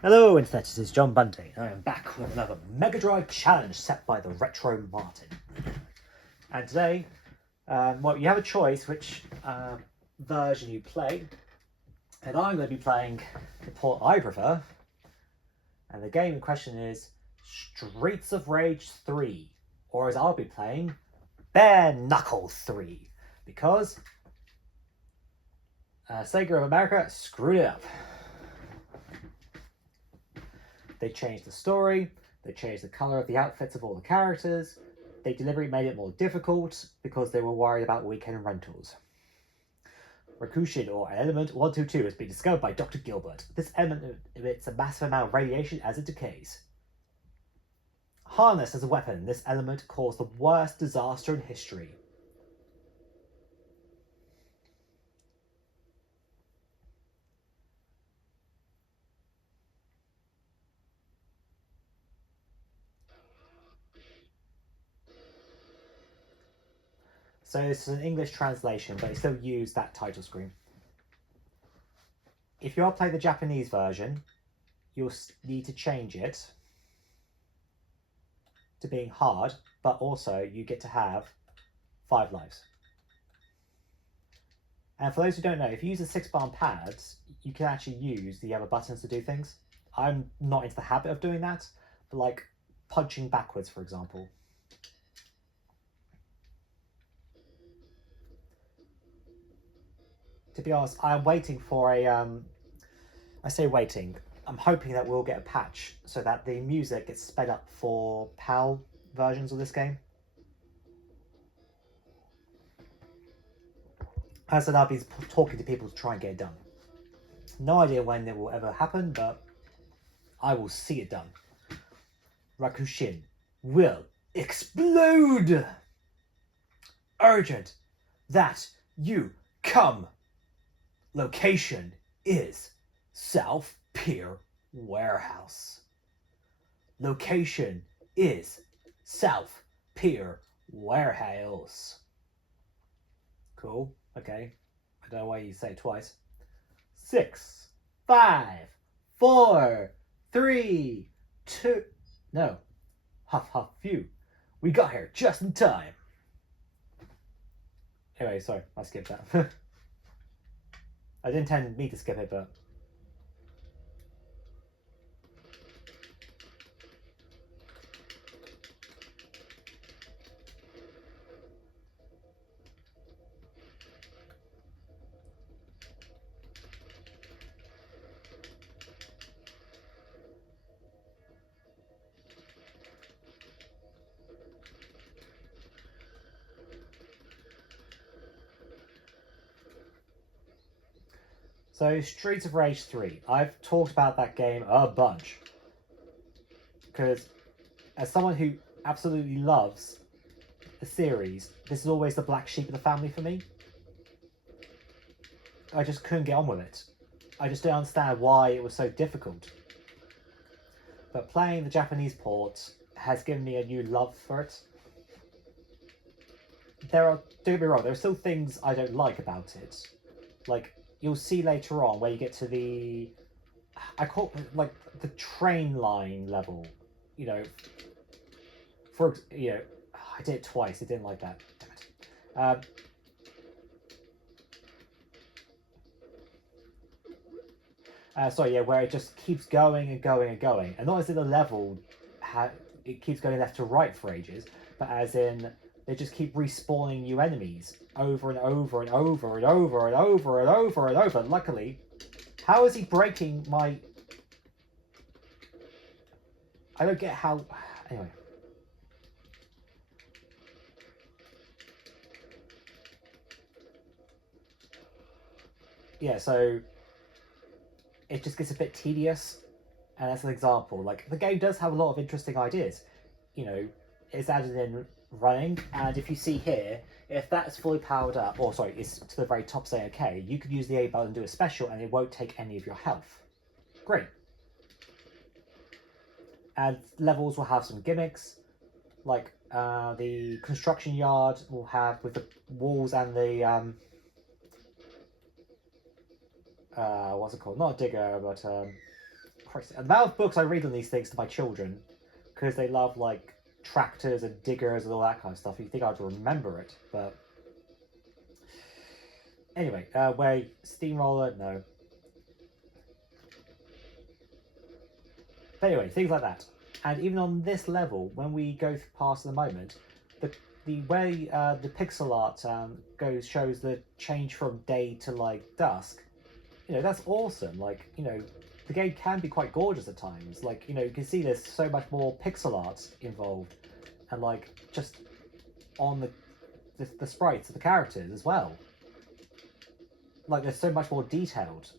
Hello Internet, this is John Bunting. I am back with another Mega Drive challenge set by the Retro Martin. And today, well, you have a choice which version you play, and I'm going to be playing the port I prefer. And the game in question is Streets of Rage 3, or as I'll be playing, Bare Knuckle 3, because Sega of America screwed it up. They changed the story, they changed the colour of the outfits of all the characters, they deliberately made it more difficult because they were worried about weekend rentals. Rakushin, or element 122, has been discovered by Dr. Gilbert. This element emits a massive amount of radiation as it decays. Harnessed as a weapon, this element caused the worst disaster in history. So this is an English translation, but they still use that title screen. If you are playing the Japanese version, you'll need to change it to being hard, but also you get to have 5 lives. And for those who don't know, if you use the 6-bar pads, you can actually use the other buttons to do things. I'm not into the habit of doing that, but like punching backwards, for example. To be honest, I'm waiting for a, I say waiting, I'm hoping that we'll get a patch so that the music gets sped up for PAL versions of this game. As I said, I've been talking to people to try and get it done. No idea when it will ever happen, but I will see it done. Rakushin will explode! Urgent that you come! Location is South Pier Warehouse. Location is South Pier Warehouse. Cool. Okay. I don't know why you say it twice. 6, 5, 4, 3, 2. No. Huff, huff, phew. We got here just in time. Anyway, sorry. I skipped that. I didn't intend me to skip it, but... So, Streets of Rage 3. I've talked about that game a bunch. Because, as someone who absolutely loves the series, this is always the black sheep of the family for me. I just couldn't get on with it. I just don't understand why it was so difficult. But playing the Japanese port has given me a new love for it. Don't get me wrong, there are still things I don't like about it. Like, you'll see later on where you get to the... I call it, like, the train line level. You know, I did it twice, I didn't like that. Damn it. Sorry, yeah, where it just keeps going and going and going. And not as in the level, it keeps going left to right for ages, but as in they just keep respawning new enemies over and over and over and over and over and over and over. Luckily, how is he breaking my... I don't get how... Anyway. Yeah, so it just gets a bit tedious. And as an example, like, the game does have a lot of interesting ideas. You know, it's added in running, and if you see here, if that's fully powered up, or sorry, it's to the very top saying okay, you could use the A button and do a special and it won't take any of your health. Great. And levels will have some gimmicks, like the construction yard will have with the walls and the what's it called? Not a digger, but Christ, the amount of books I read on these things to my children, because they love like tractors and diggers and all that kind of stuff. You think I'd remember it, but anyway, wait, steamroller, no. But anyway, things like that. And even on this level, when we go past the moment, the way the pixel art shows the change from day to like dusk, you know, that's awesome. Like, you know, the game can be quite gorgeous at times. Like, you know, you can see there's so much more pixel art involved, and like just on the sprites of the characters as well. Like, there's so much more detailed,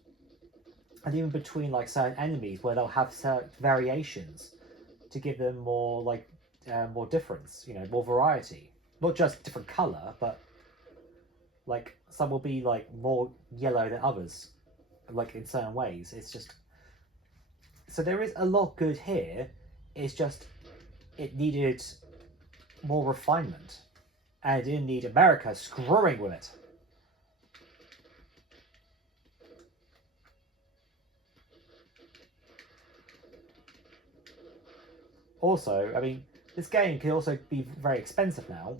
and even between like certain enemies where they'll have certain variations to give them more like more difference, you know, more variety. Not just different color, but like some will be like more yellow than others, like in certain ways. It's just, so there is a lot good here. It's just it needed more refinement, and it didn't need America screwing with it. Also, I mean, this game can also be very expensive now,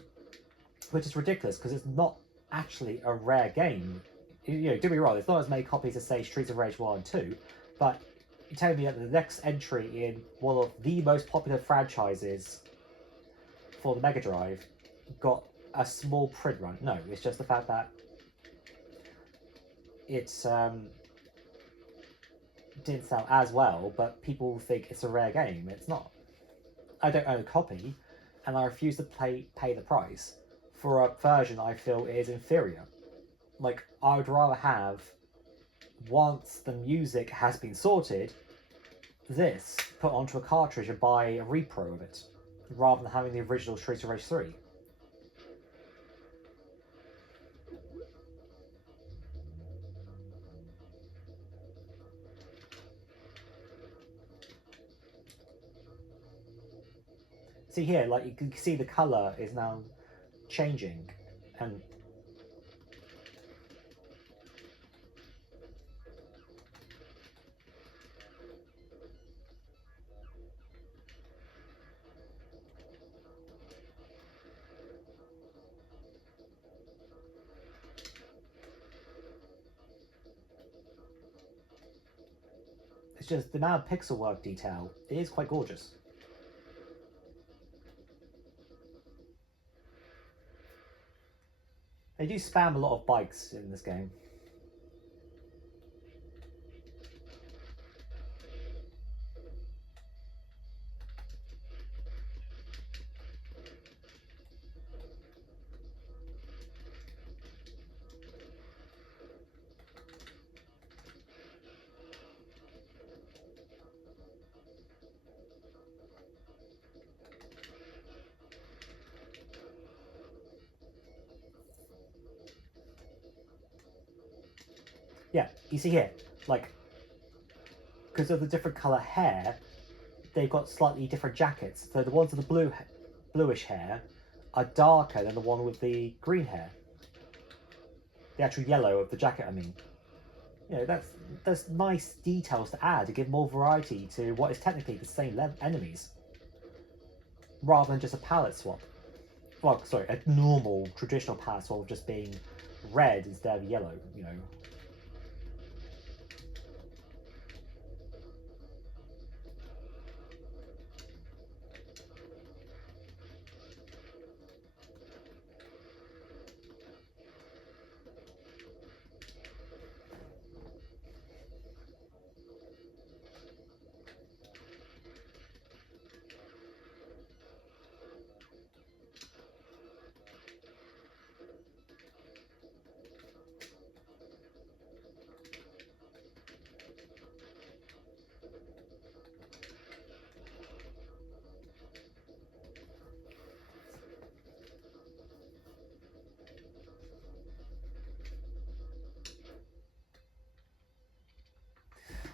which is ridiculous because it's not actually a rare game. You know, don't be wrong, there's not as many copies as, say, Streets of Rage 1 and 2, but you're telling me that the next entry in one of the most popular franchises for the Mega Drive got a small print run. No, it's just the fact that it's didn't sell as well, but people think it's a rare game. It's not. I don't own a copy, and I refuse to pay the price for a version I feel is inferior. Like, I would rather have, once the music has been sorted, this put onto a cartridge and buy a repro of it, rather than having the original Streets of Rage 3. See here, like, you can see the colour is now changing, and it's just the amount of pixel work detail. It is quite gorgeous. They do spam a lot of bikes in this game. Yeah, you see here, like, because of the different colour hair, they've got slightly different jackets. So the ones with the bluish hair are darker than the one with the green hair. The actual yellow of the jacket, I mean. You know, that's nice details to add to give more variety to what is technically the same enemies, rather than just a palette swap. Well, sorry, a normal, traditional palette swap of just being red instead of yellow, you know.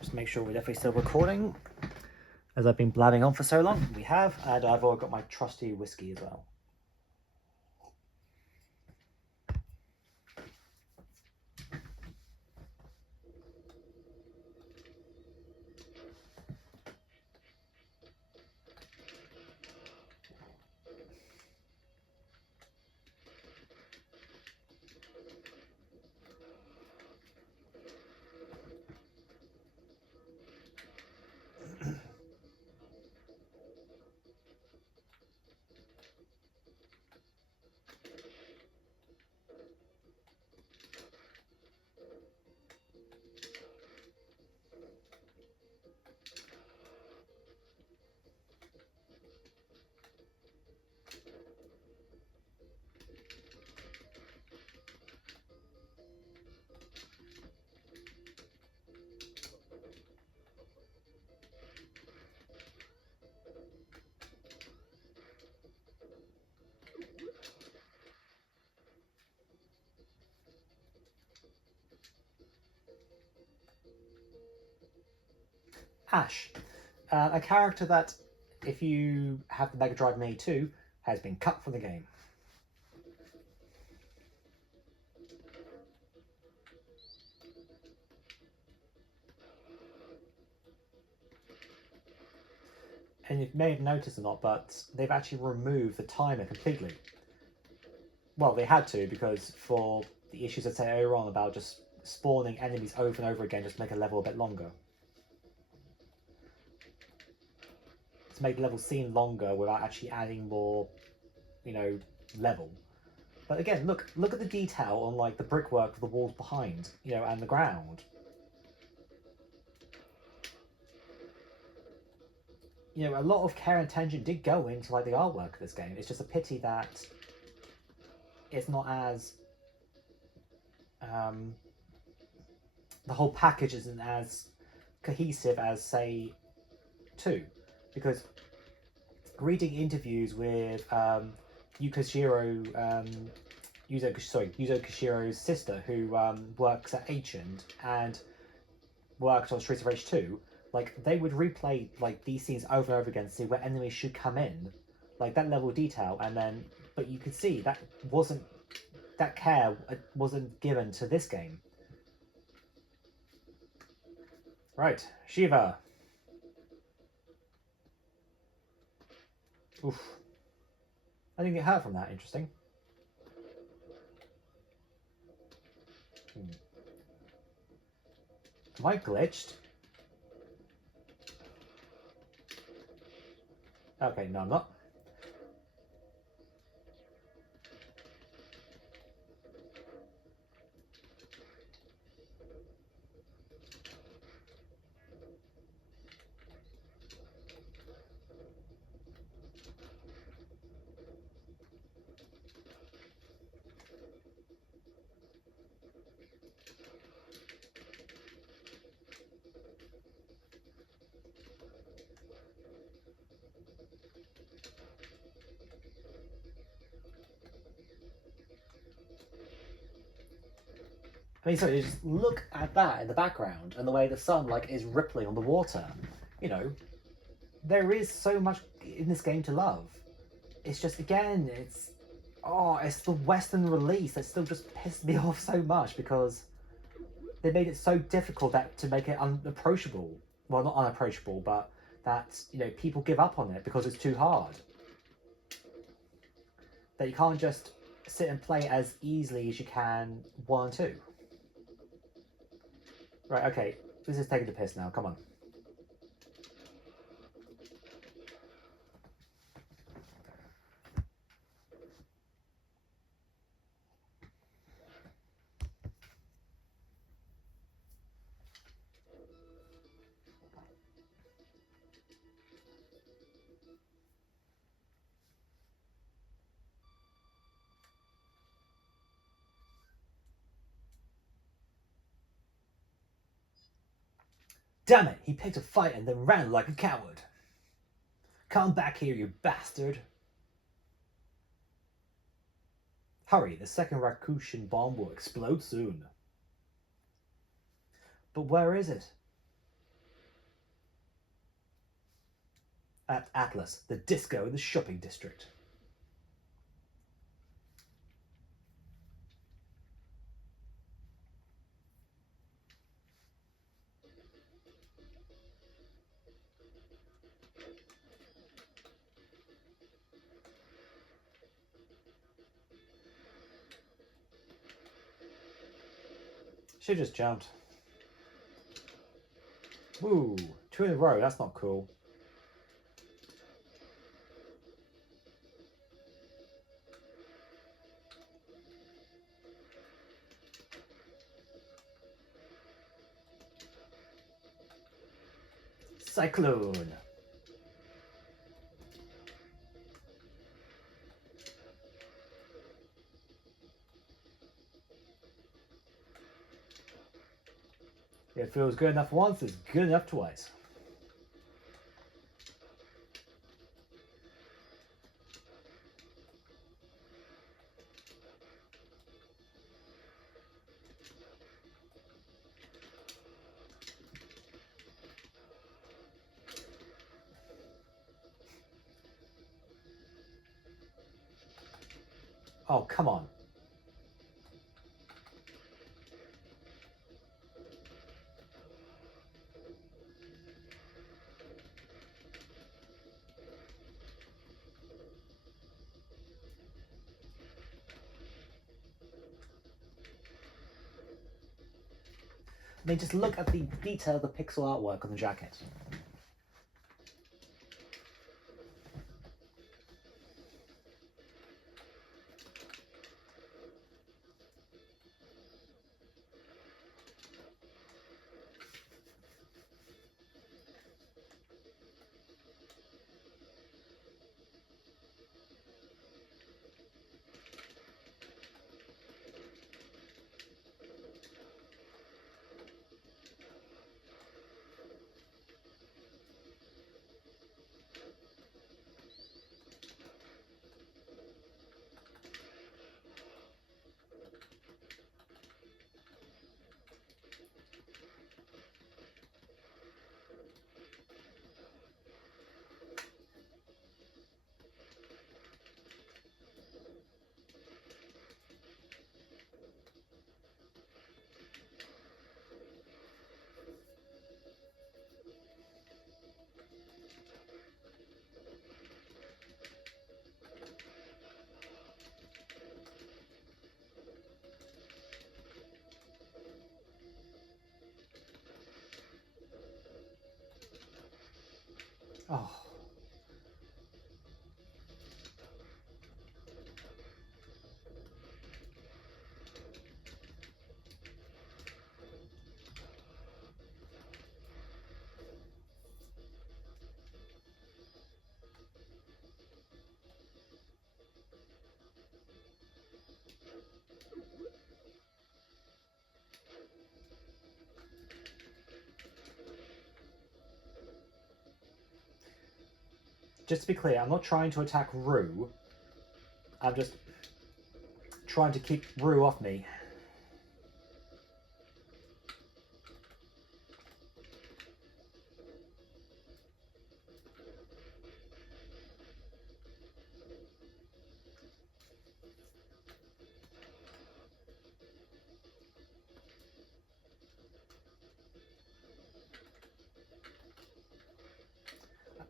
Just make sure we're definitely still recording, as I've been blabbing on for so long. We have, and I've already got my trusty whiskey as well. Ash, a character that, if you have the Mega Drive Mini 2, has been cut from the game. And you may have noticed or not, but they've actually removed the timer completely. Well, they had to, because for the issues I said earlier on about just spawning enemies over and over again just to make a level a bit longer. To make the level seem longer without actually adding more, you know, level. But again, look at the detail on like the brickwork of the walls behind, you know, and the ground. You know, a lot of care and attention did go into like the artwork of this game. It's just a pity that it's not as the whole package isn't as cohesive as say 2, because reading interviews with Yuzo Koshiro's sister, who works at Ancient and worked on Streets of Rage 2, like they would replay like these scenes over and over again to see where enemies should come in, like that level of detail, and then but you could see that care wasn't given to this game. Right, Shiva. Oof. I didn't get hurt from that. Interesting. Am I glitched? Okay, no, I'm not. I mean, so just look at that in the background and the way the sun like is rippling on the water. You know, there is so much in this game to love. It's just, again, it's the Western release that still just pissed me off so much, because they made it so difficult to make it unapproachable. Well, not unapproachable, but that, you know, people give up on it because it's too hard. That you can't just sit and play as easily as you can 1 and 2. Right, okay, this is taking the piss now, come on. Damn it, he picked a fight and then ran like a coward. Come back here, you bastard. Hurry, the second Rakution bomb will explode soon. But where is it? At Atlas, the disco in the shopping district. She just jumped. Woo, 2 in a row, that's not cool. Cyclone. It feels good enough once, it's good enough twice. Oh, come on. I mean, just look at the detail of the pixel artwork on the jacket. Oh. Just to be clear, I'm not trying to attack Rue. I'm just trying to keep Rue off me.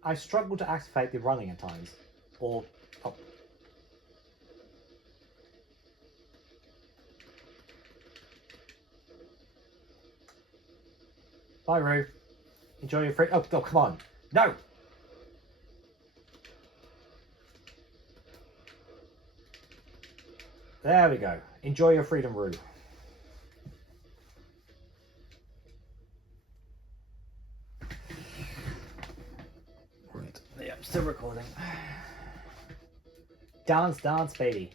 I struggle to activate the running at times. Or... Oh. Bye, Rue. Enjoy your free... Oh, come on. No! There we go. Enjoy your freedom, Rue. Right. Yeah, I'm still recording. Dance, dance, baby.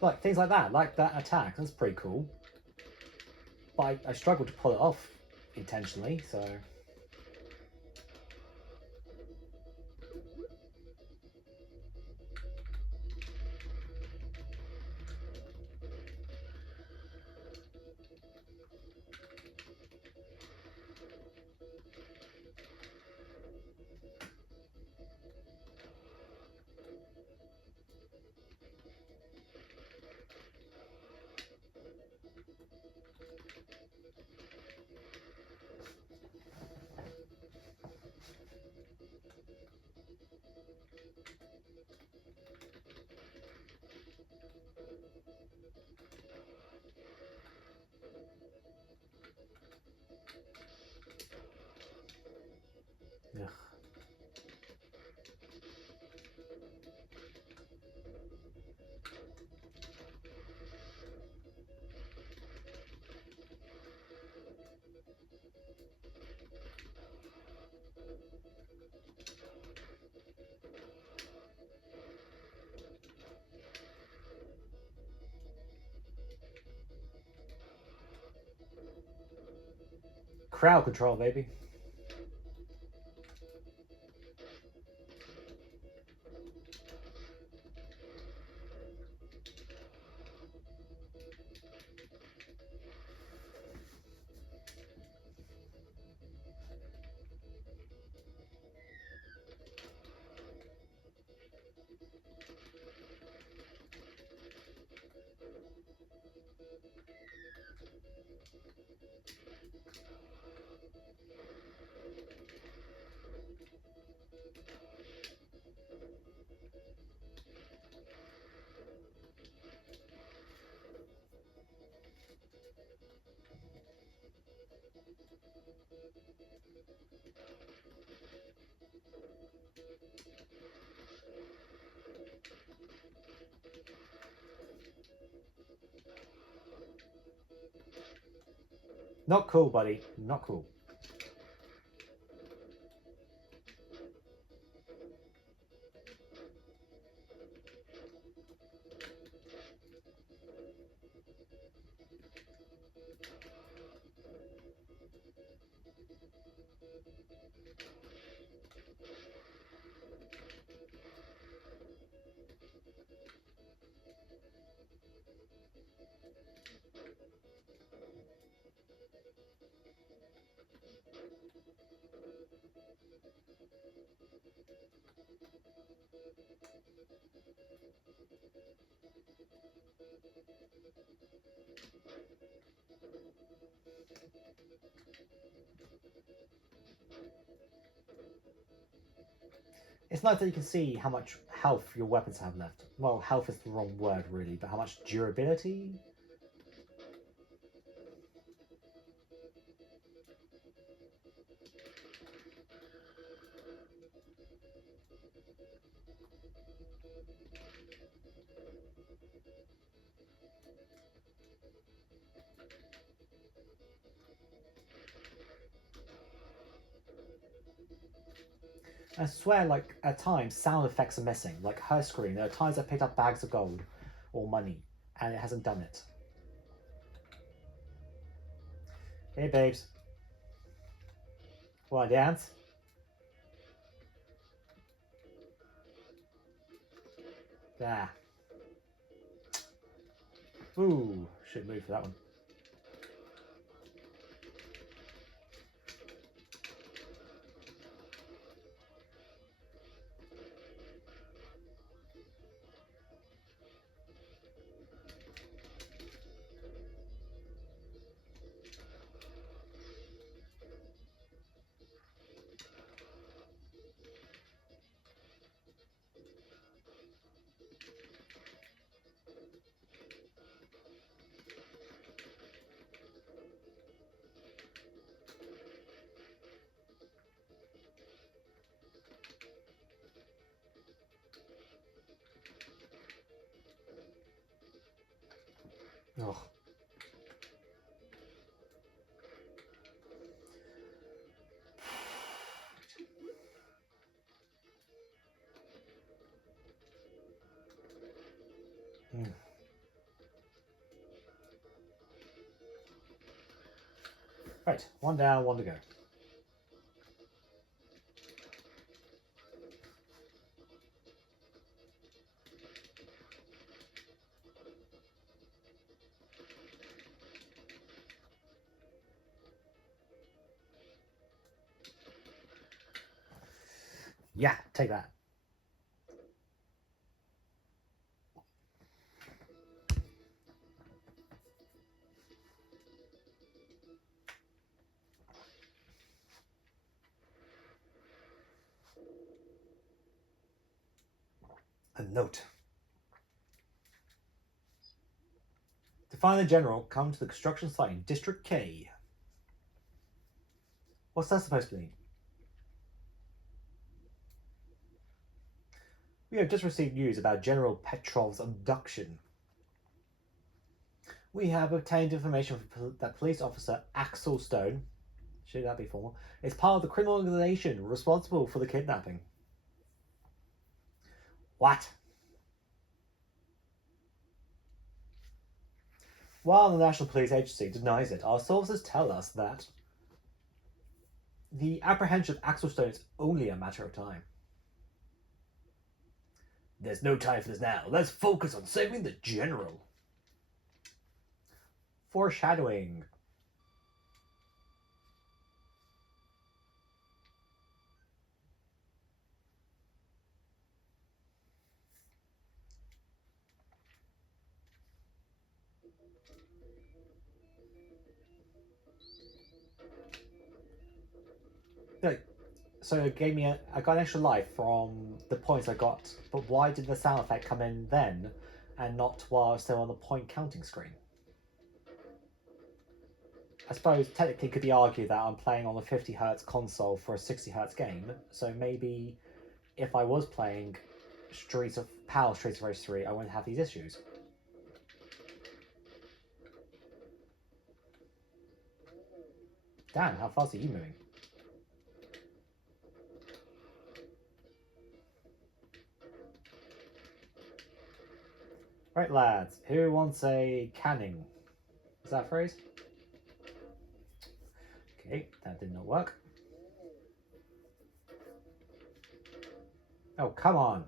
Like, things like that attack, that's pretty cool. But I struggled to pull it off intentionally, so... Ugh. Crowd control, baby. Not cool, buddy. Not cool. It's nice that you can see how much health your weapons have left. Well, health is the wrong word, really, but how much durability? I swear, like, at times, sound effects are missing. Like her screen, there are times I picked up bags of gold or money, and it hasn't done it. Hey, babes. Wanna dance? Ah. Ooh, should move for that one. Ugh. Mm. Right, one down, one to go. Yeah, take that. A note. To find the general, come to the construction site in District K. What's that supposed to mean? We have just received news about General Petrov's abduction. We have obtained information that police officer Axel Stone, should that be formal, is part of the criminal organization responsible for the kidnapping. What? While the National Police Agency denies it, our sources tell us that The apprehension of Axelstone is only a matter of time. There's no time for this now. Let's focus on saving the general. Foreshadowing. So it gave me I got an extra life from the points I got, but why did the sound effect come in then and not while I was still on the point counting screen? I suppose technically it could be argued that I'm playing on a 50Hz console for a 60Hz game, so maybe if I was playing Streets of Rage 3, I wouldn't have these issues. Damn, how fast are you moving? Right, lads, who wants a canning? Is that a phrase? Okay, that did not work. Oh, come on.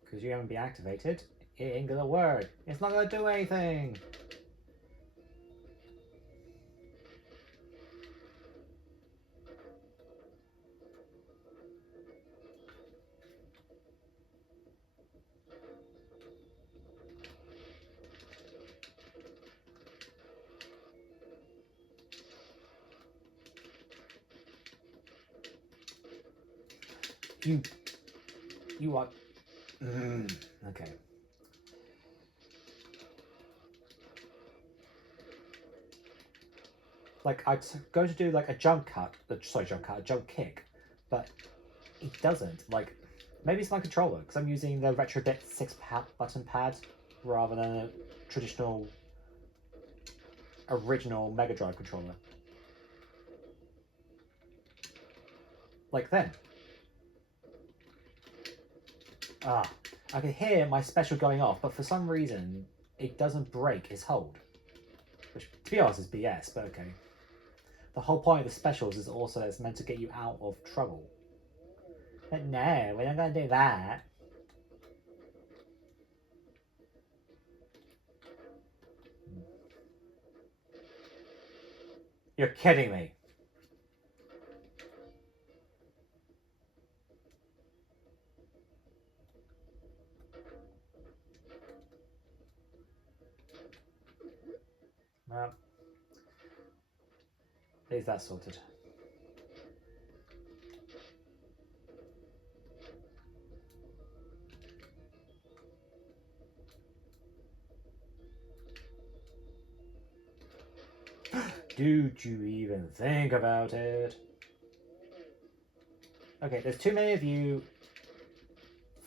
Because you haven't been activated, it ain't gonna work. It's not gonna do anything. You are... okay. Like, I'd go to do like a jump kick, but it doesn't. Like, maybe it's my controller, because I'm using the Retrobit 6-button pad rather than a traditional original Mega Drive controller. Like then. I can hear my special going off, but for some reason it doesn't break his hold. Which, to be honest, is BS, but okay. The whole point of the specials is also that it's meant to get you out of trouble. But no, we're not going to do that. You're kidding me. Well, at least that's sorted. Did you even think about it? Okay, there's too many of you.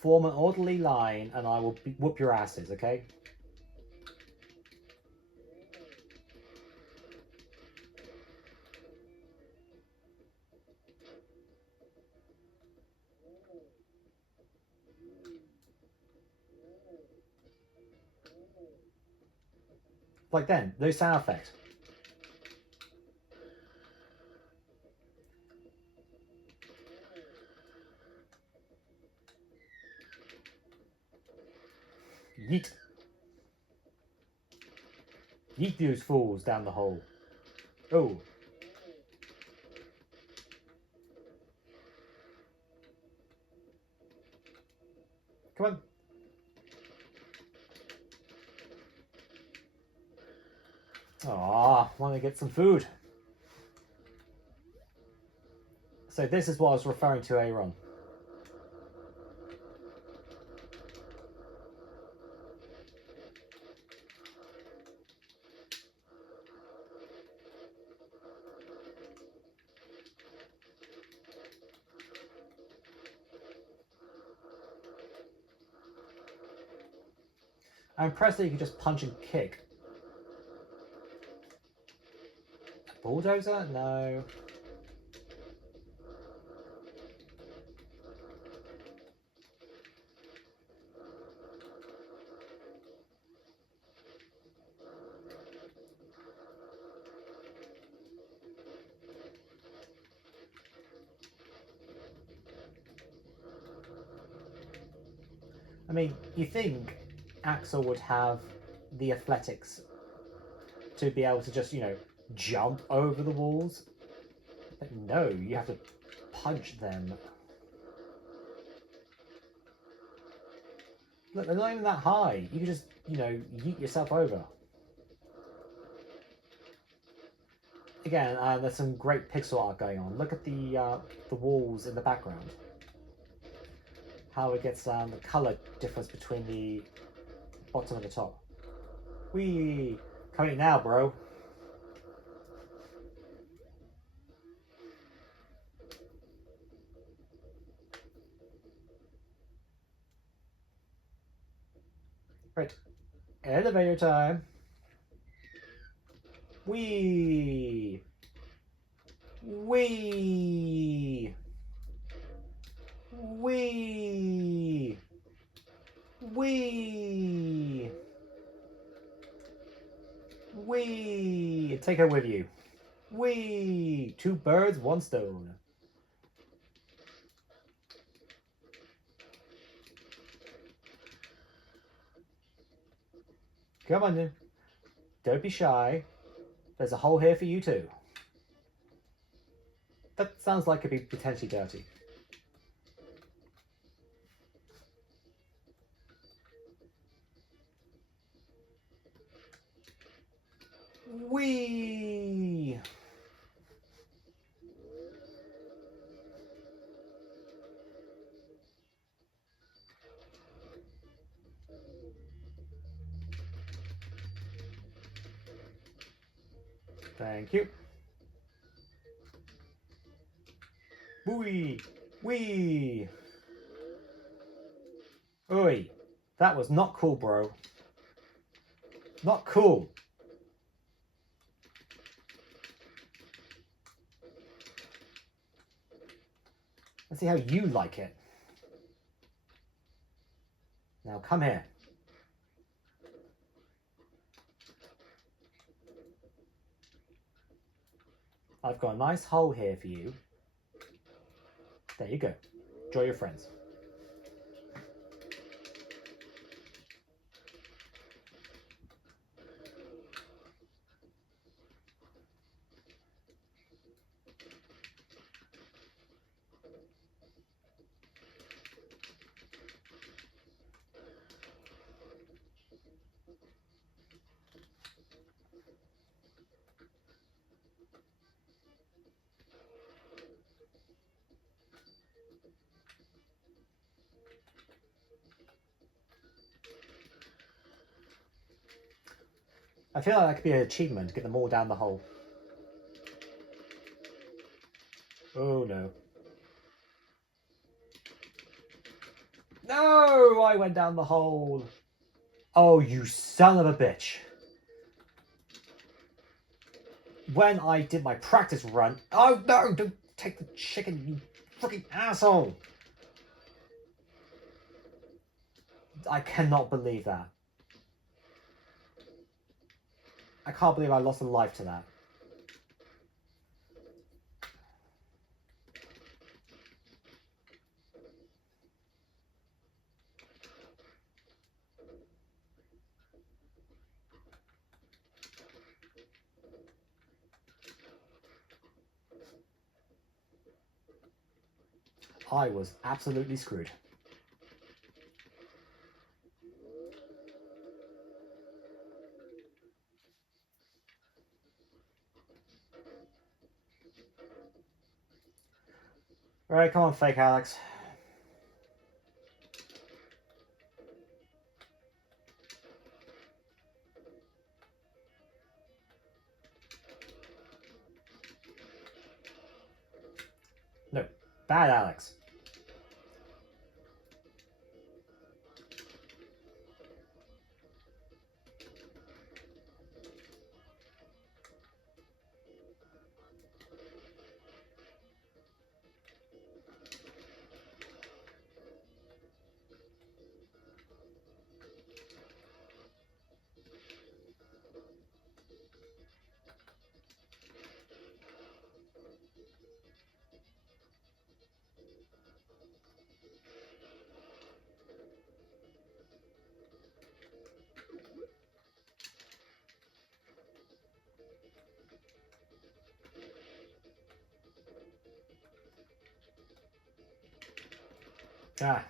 Form an orderly line and I will whoop your asses, okay? Like then, no sound effect. Yeet. Yeet those fools down the hole. Oh. Come on. Ah, want to get some food. So this is what I was referring to earlier on. I'm impressed that you can just punch and kick. A bulldozer? No. I mean, you think Axel would have the athletics to be able to just, you know, jump over the walls. But no, you have to punch them. Look, they're not even that high. You can just, you know, yeet yourself over. Again, there's some great pixel art going on. Look at the walls in the background. How it gets the color difference between the bottom and the top. Whee! Coming now, bro. Right. Elevator time. Whee! Whee! Whee! Whee! Whee! Take her with you. Whee! 2 birds, 1 stone. Come on then. Don't be shy. There's a hole here for you too. That sounds like it'd be potentially dirty. Whee! Thank you. Whee! Whee! Oi! That was not cool, bro. Not cool. Let's see how you like it. Now come here. I've got a nice hole here for you. There you go. Enjoy your friends. I feel like that could be an achievement to get them all down the hole. Oh no. No! I went down the hole. Oh, you son of a bitch. When I did my practice run... Oh no! Don't take the chicken, you freaking asshole! I cannot believe that. I can't believe I lost a life to that. I was absolutely screwed. Alright, come on, fake Alex. No, bad Alex. Ah.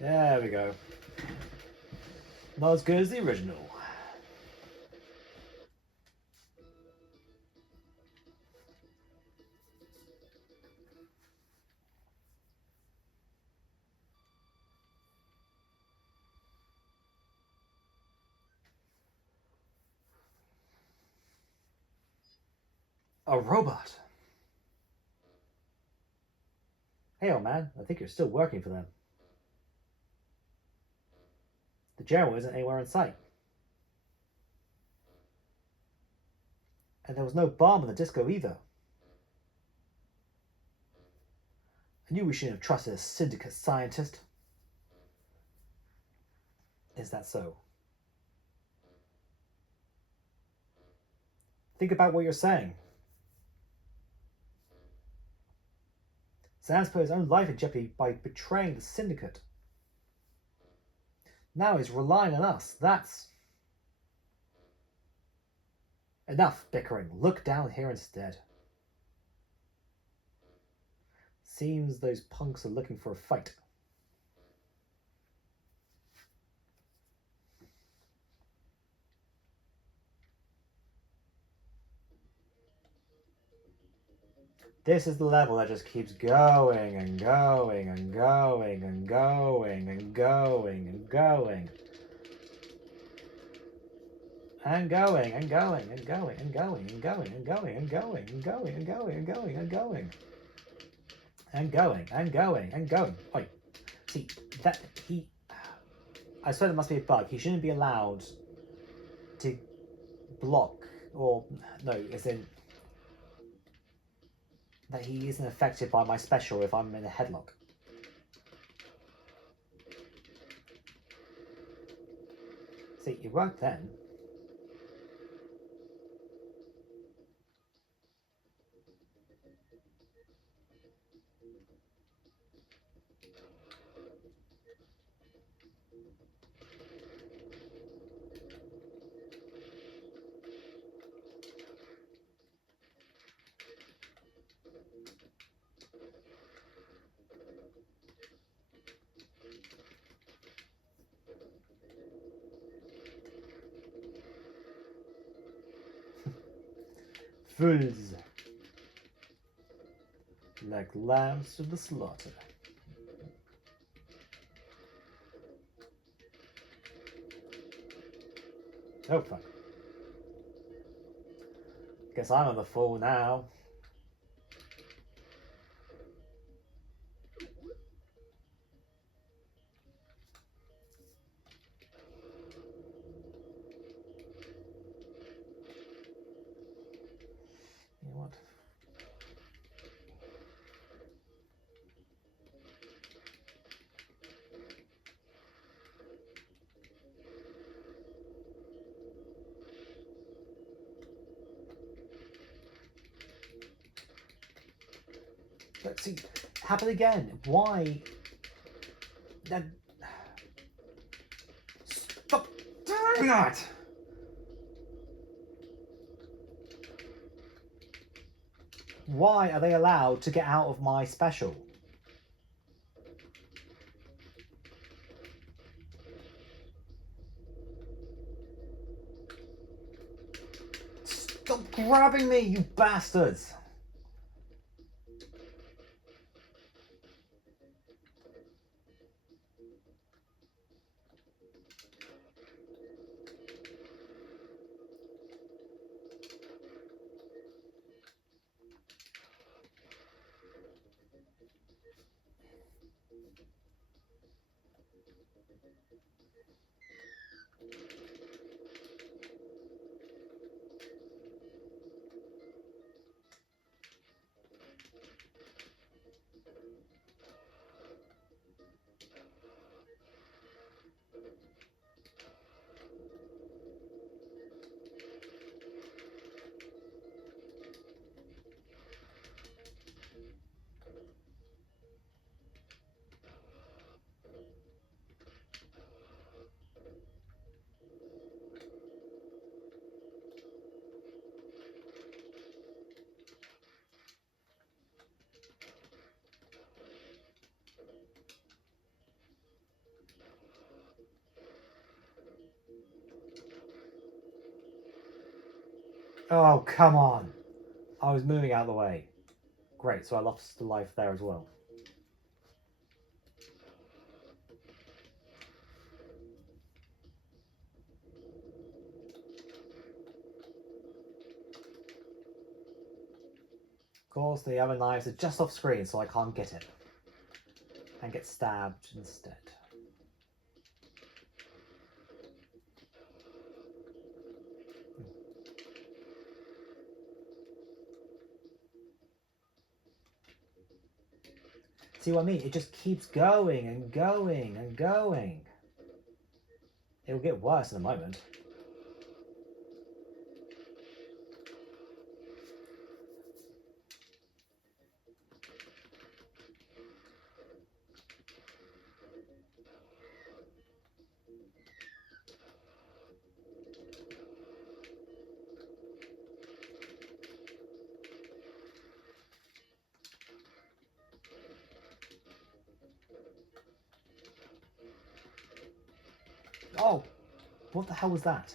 There we go. Not as good as the original. A robot. Hey, old man, I think you're still working for them. The general isn't anywhere in sight. And there was no bomb in the disco either. I knew we shouldn't have trusted a syndicate scientist. Is that so? Think about what you're saying. Sam's put his own life in jeopardy by betraying the syndicate. Now he's relying on us. That's... Enough bickering. Look down here instead. Seems those punks are looking for a fight. This is the level that just keeps going and going and going and going and going and going. And going and going and going and going and going and going and going and going and going and going and going. And going and going and going. Oi. See, that he... I swear there must be a bug. He shouldn't be allowed to block, or... No, as in... that he isn't affected by my special if I'm in a headlock. See, it worked then. Fools. Like lambs to the slaughter. Oh fuck. Guess I'm on the fool now. You know what? Let's see. Happen again. Why? That. Stop doing that! Why are they allowed to get out of my special? Stop grabbing me, you bastards! Oh, come on. I was moving out of the way. Great, so I lost the life there as well. Of course, the other knives are just off screen, so I can't get it. And get stabbed instead. See what I mean? It just keeps going and going and going. It will get worse in a moment. Oh, what the hell was that?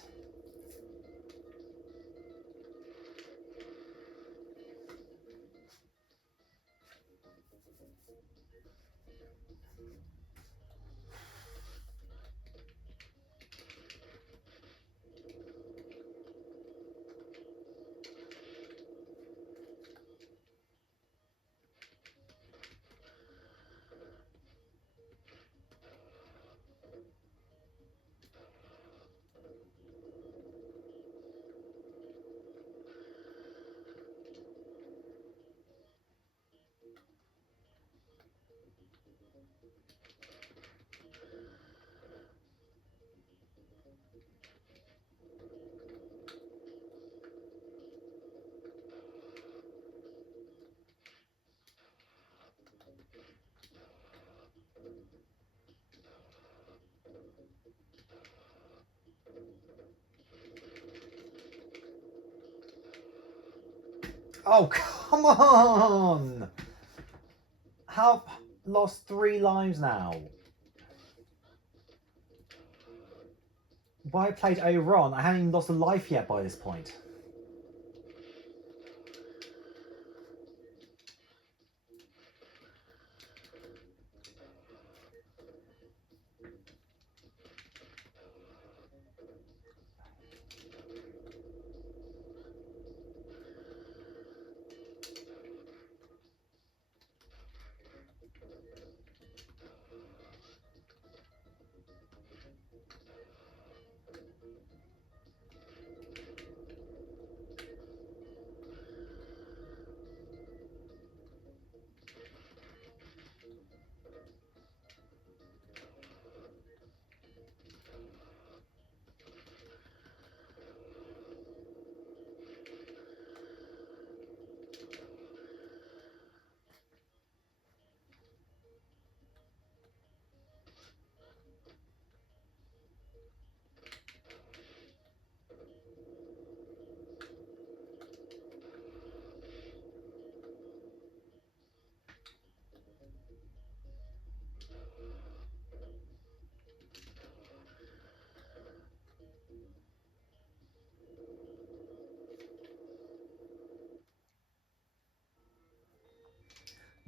Oh, come on! How I've lost 3 lives now. Why I played Aaron, I hadn't even lost a life yet by this point.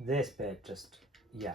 this bit just, yeah.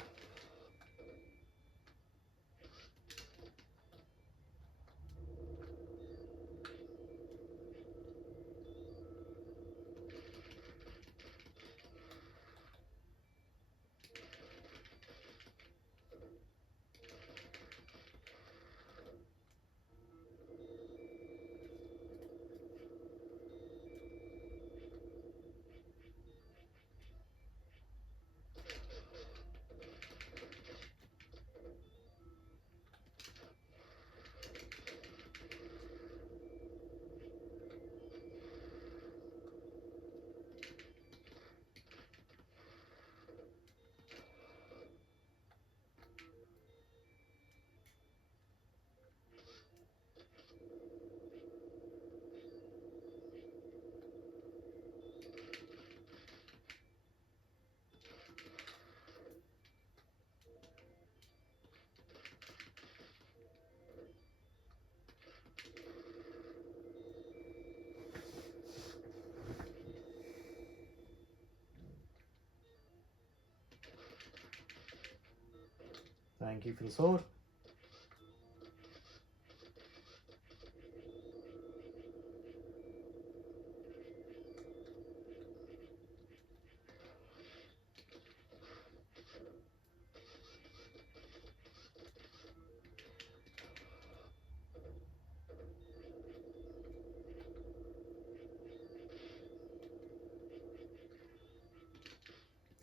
Thank you for the sword.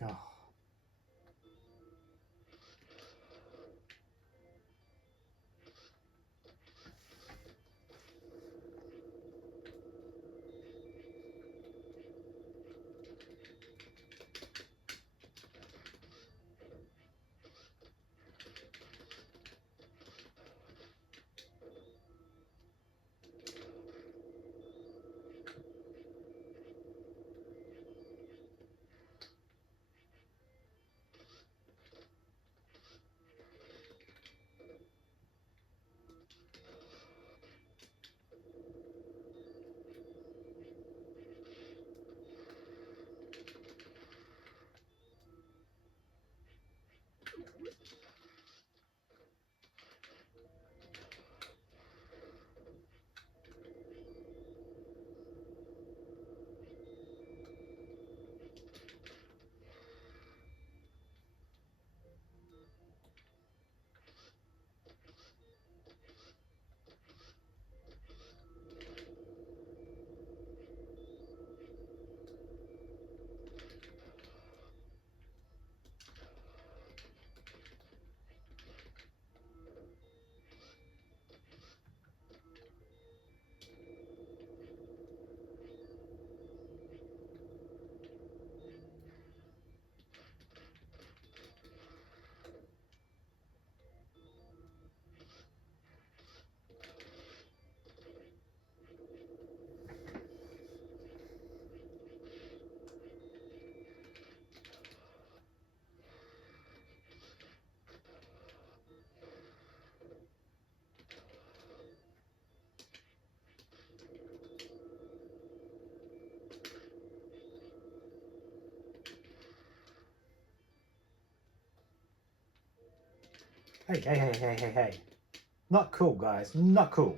Oh. Hey. Not cool, guys. Not cool.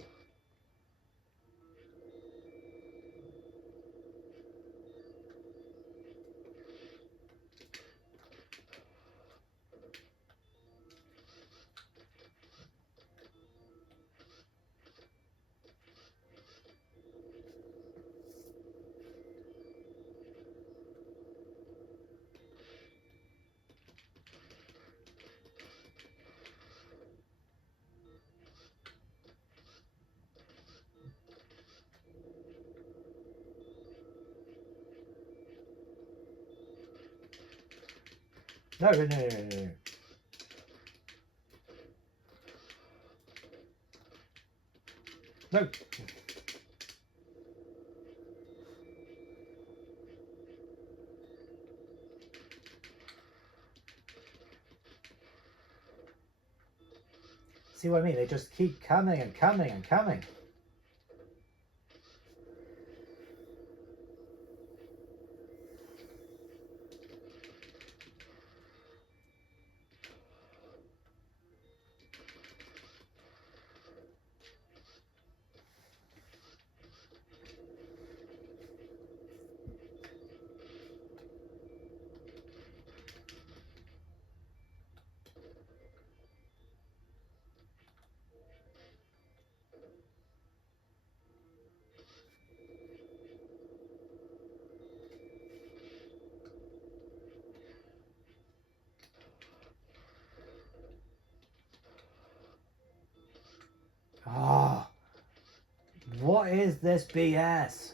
No. No. See what I mean? They just keep coming and coming and coming. Oh, what is this BS?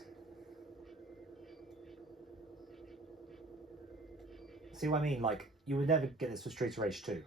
See what I mean? Like, you would never get this for Streets of Rage 2.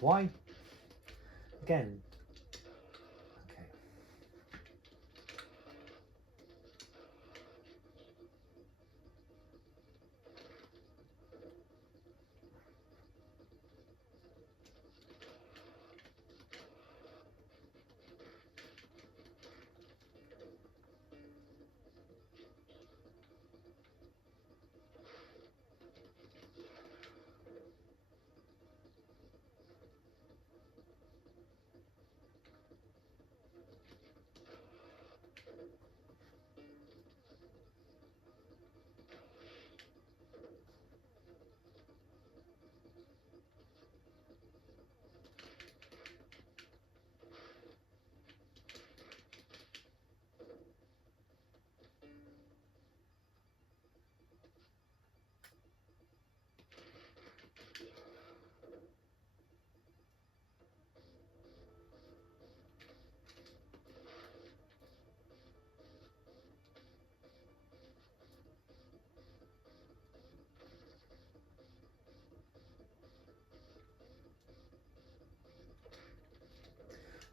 Why? Again. Okay.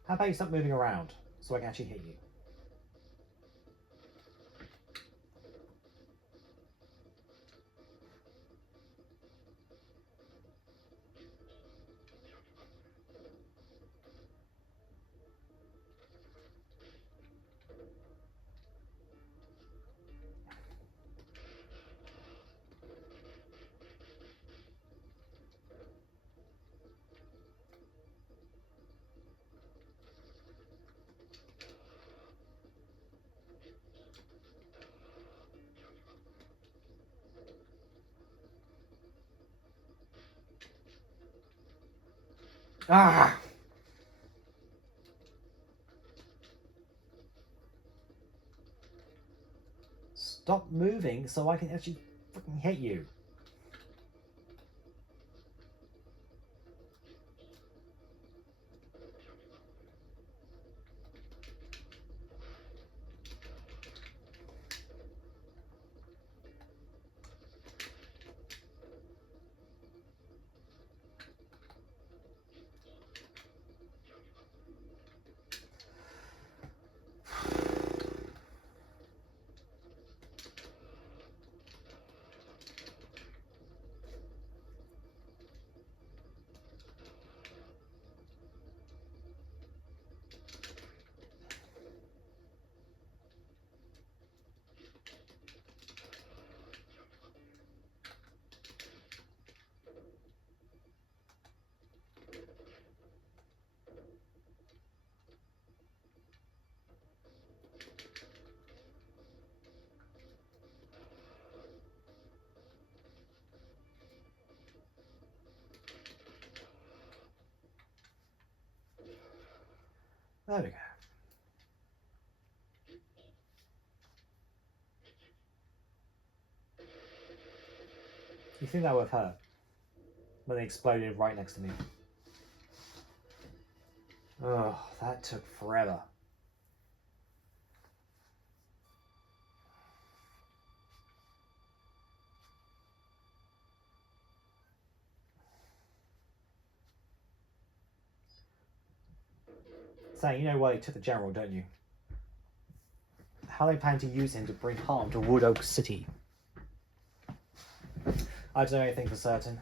How about you stop moving around so I can actually hit you? Ah! Stop moving so I can actually fucking hit you. There we go. You think that would have hurt when they exploded right next to me? Oh, that took forever. So, you know why they took the general, don't you? How they plan to use him to bring harm to Wood Oak City. I don't know anything for certain.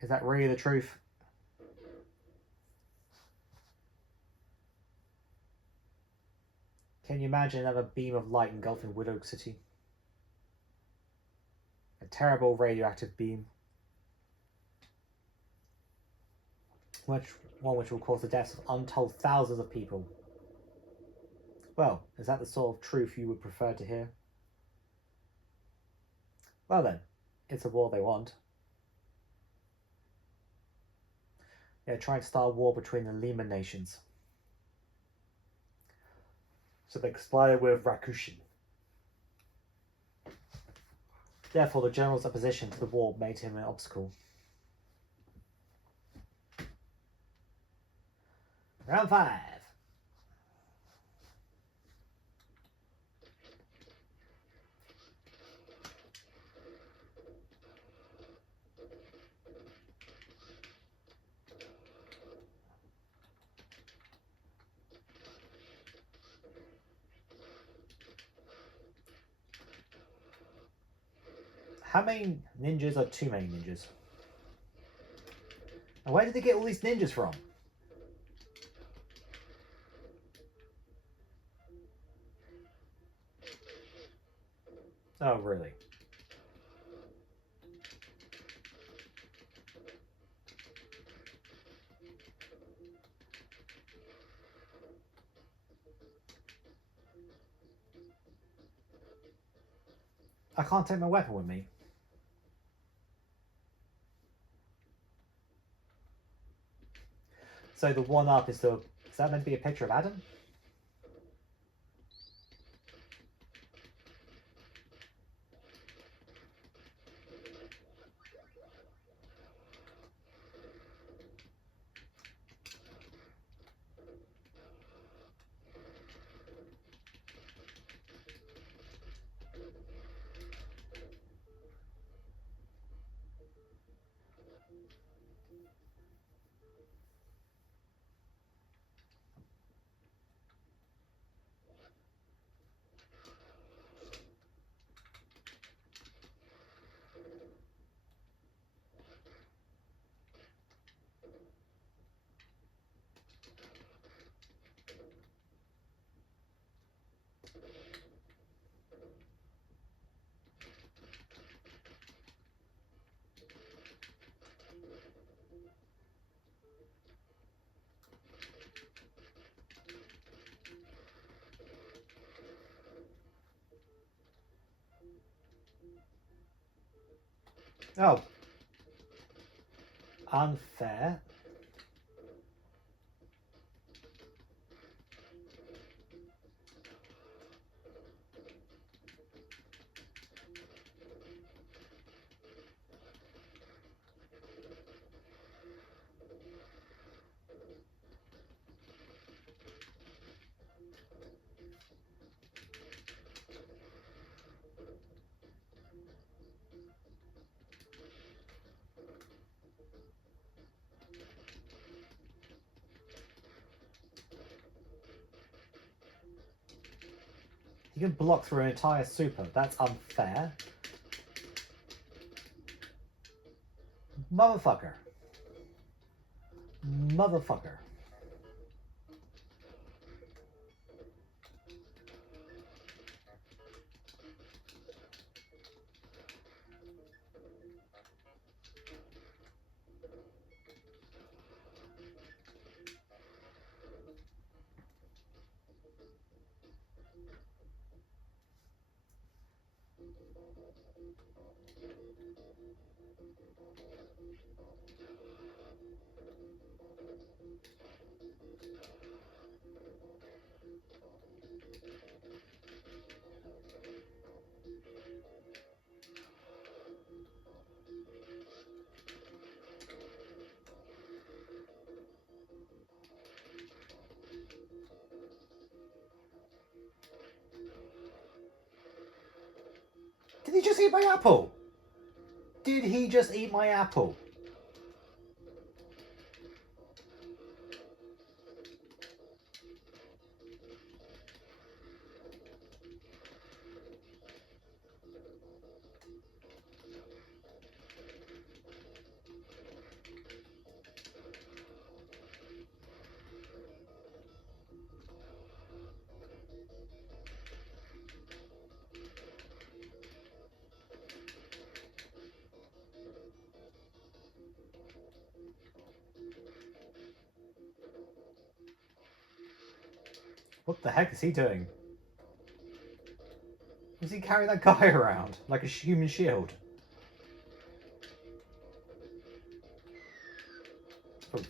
Is that really the truth? Can you imagine another beam of light engulfing Wood Oak City? A terrible radioactive beam. One which will cause the deaths of untold thousands of people. Well, is that the sort of truth you would prefer to hear? Well then, it's a war they want. They're trying to start a war between the Lehman nations. So they conspired with Rakushin. Therefore, the general's opposition to the war made him an obstacle. Round 5. How many ninjas are too many ninjas? And where did they get all these ninjas from? Oh, really? I can't take my weapon with me. So the one up is the... Is that meant to be a picture of Adam? Oh. Unfair. You can block through an entire super. That's unfair. Motherfucker. Motherfucker. he just eat my apple? Did he just eat my apple? What the heck is he doing? Is he carrying that guy around like a human shield? Oh.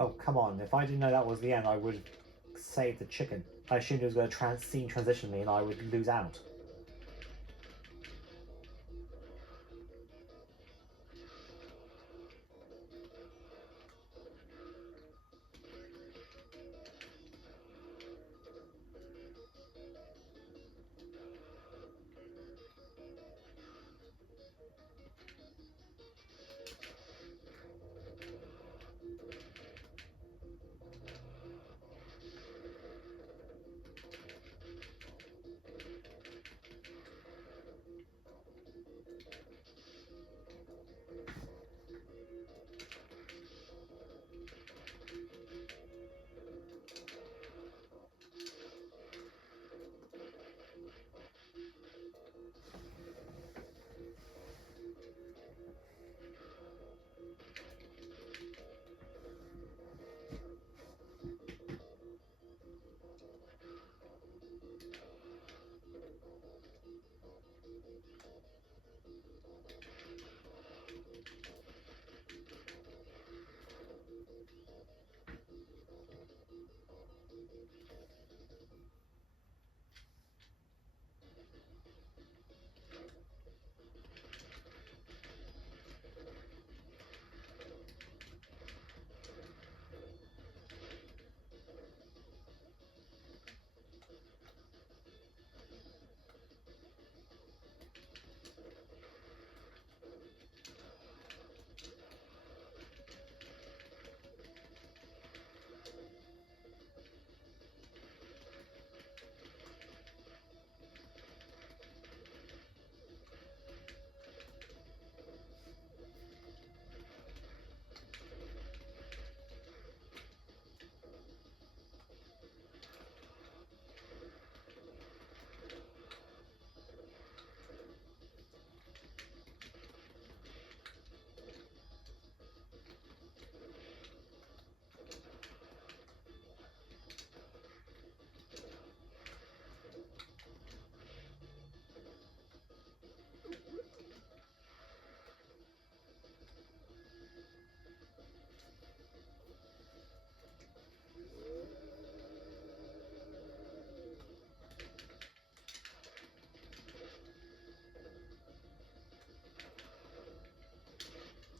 Oh, come on. If I didn't know that was the end, I would save the chicken. I assumed it was going to scene transition me and I would lose out.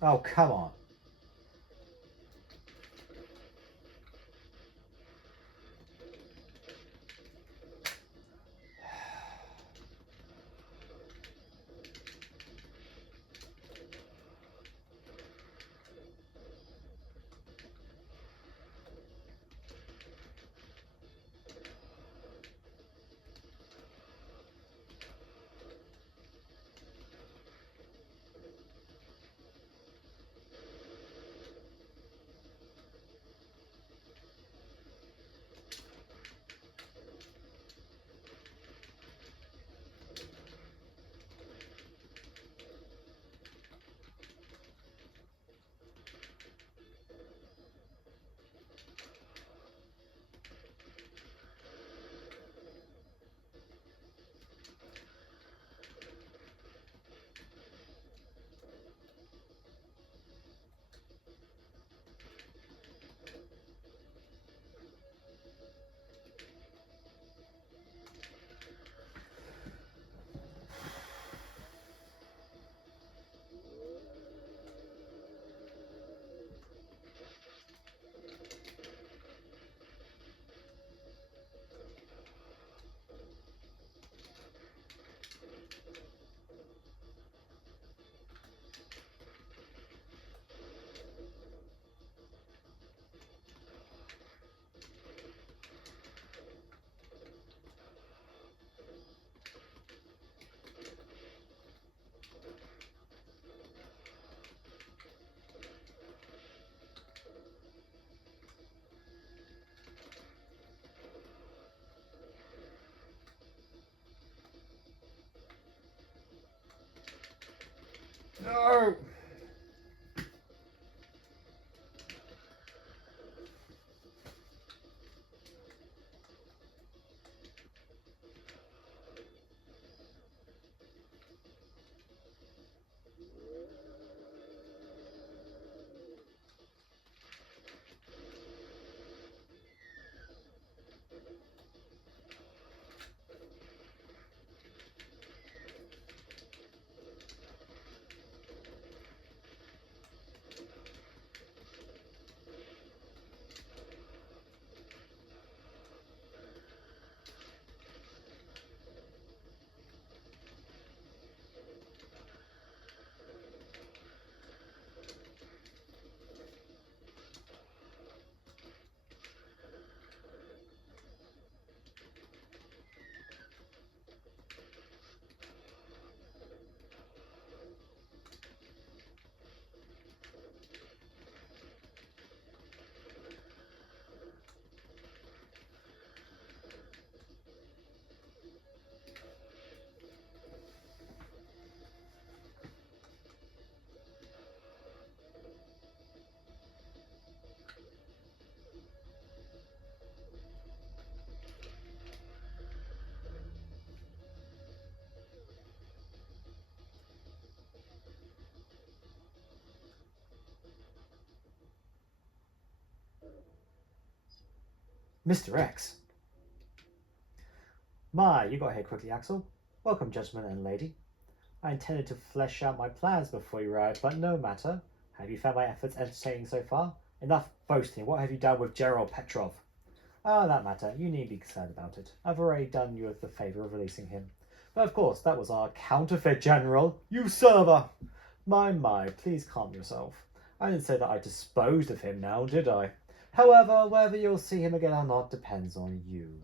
Oh, come on. No! Mr. X. My, you got here quickly, Axel. Welcome, gentleman and lady. I intended to flesh out my plans before you arrived, but no matter. Have you found my efforts entertaining so far? Enough boasting. What have you done with Gerald Petrov? Ah, that matter. You needn't be concerned about it. I've already done you the favour of releasing him. But of course, that was our counterfeit general. You son of a... My, please calm yourself. I didn't say that I disposed of him now, did I? However, whether you'll see him again or not depends on you.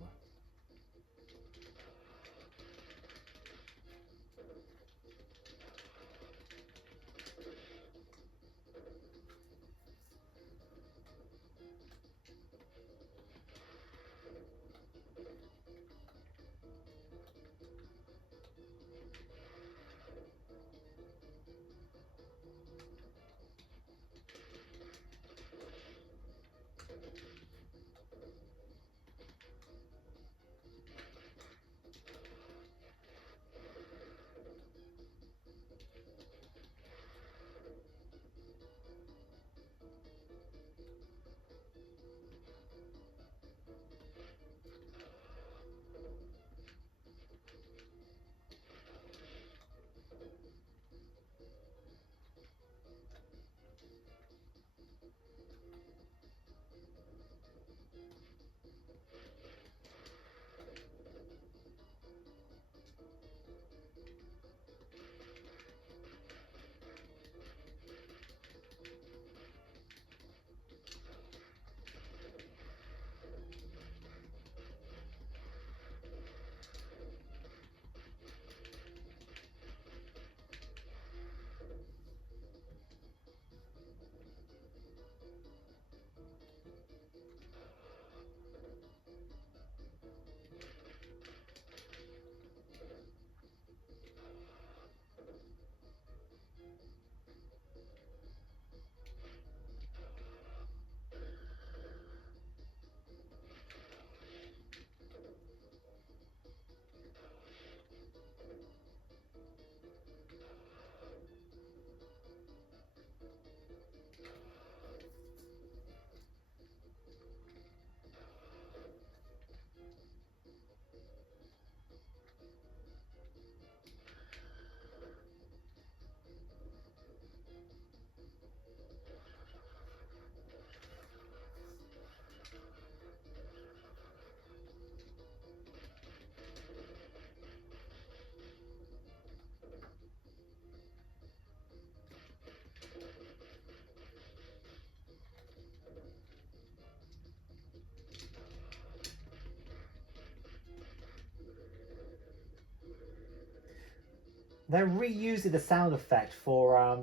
They're reusing the sound effect for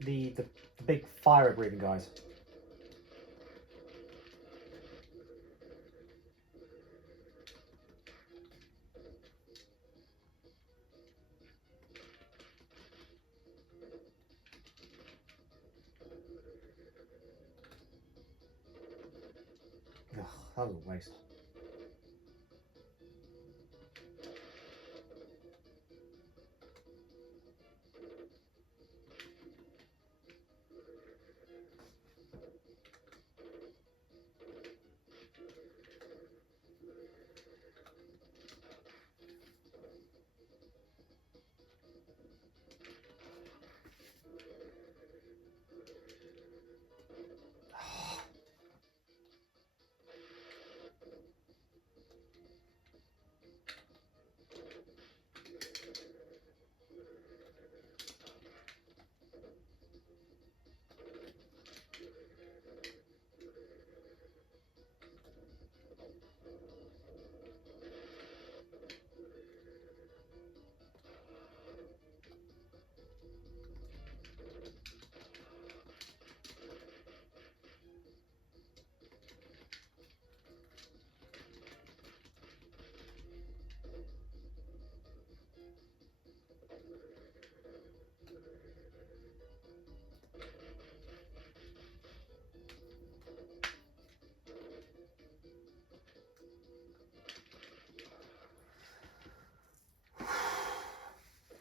the big fire breathing guys. Ugh, that was a waste.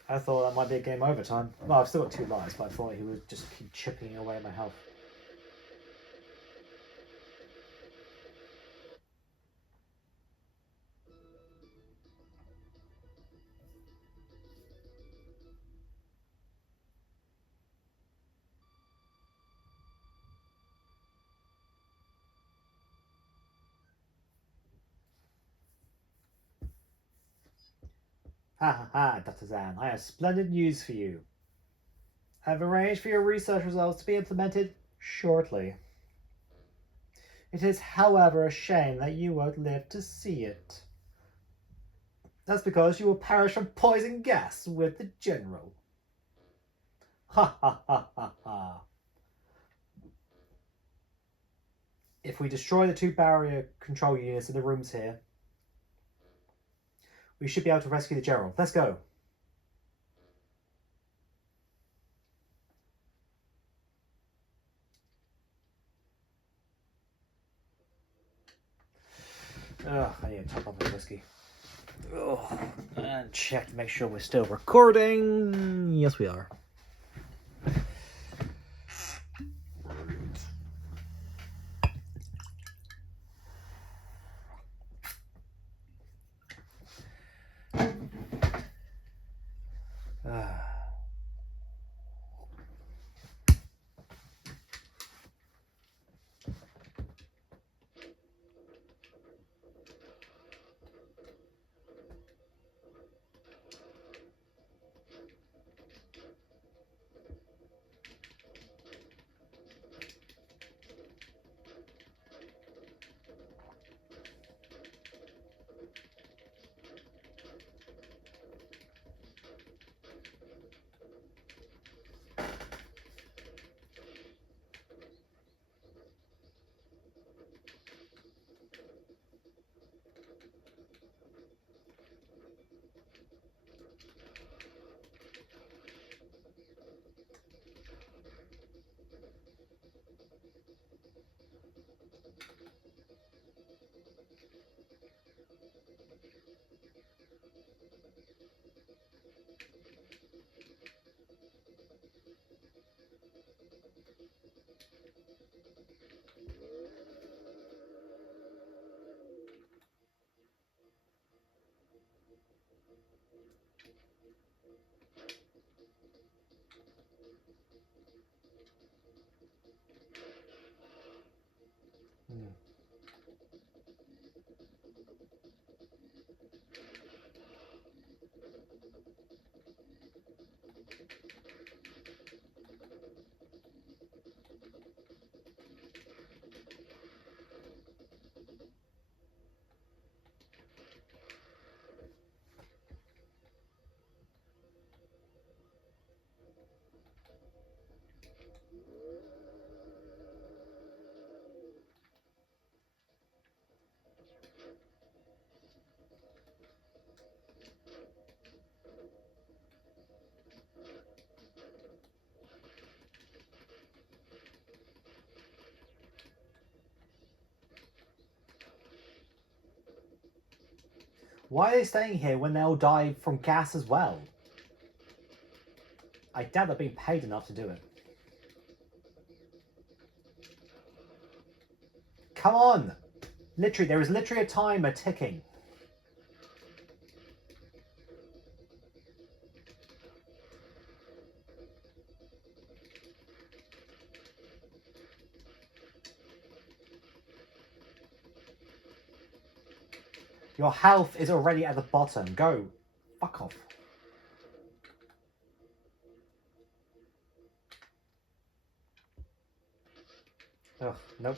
I thought that might be a game over time. Well, I've still got 2 lives, but I thought he would just keep chipping away my health. Ha ha ha, Dr. Zan, I have splendid news for you. I have arranged for your research results to be implemented shortly. It is, however, a shame that you won't live to see it. That's because you will perish from poison gas with the General. Ha ha ha ha ha. If we destroy the 2 barrier control units in the rooms here, we should be able to rescue the General. Let's go. Ugh, I need to top up my whiskey. Ugh. And check to make sure we're still recording. Yes, we are. Why are they staying here when they'll die from gas as well? I doubt they're being paid enough to do it. Come on! Literally, there is literally a timer ticking. Your health is already at the bottom. Go. Fuck off. Ugh, nope.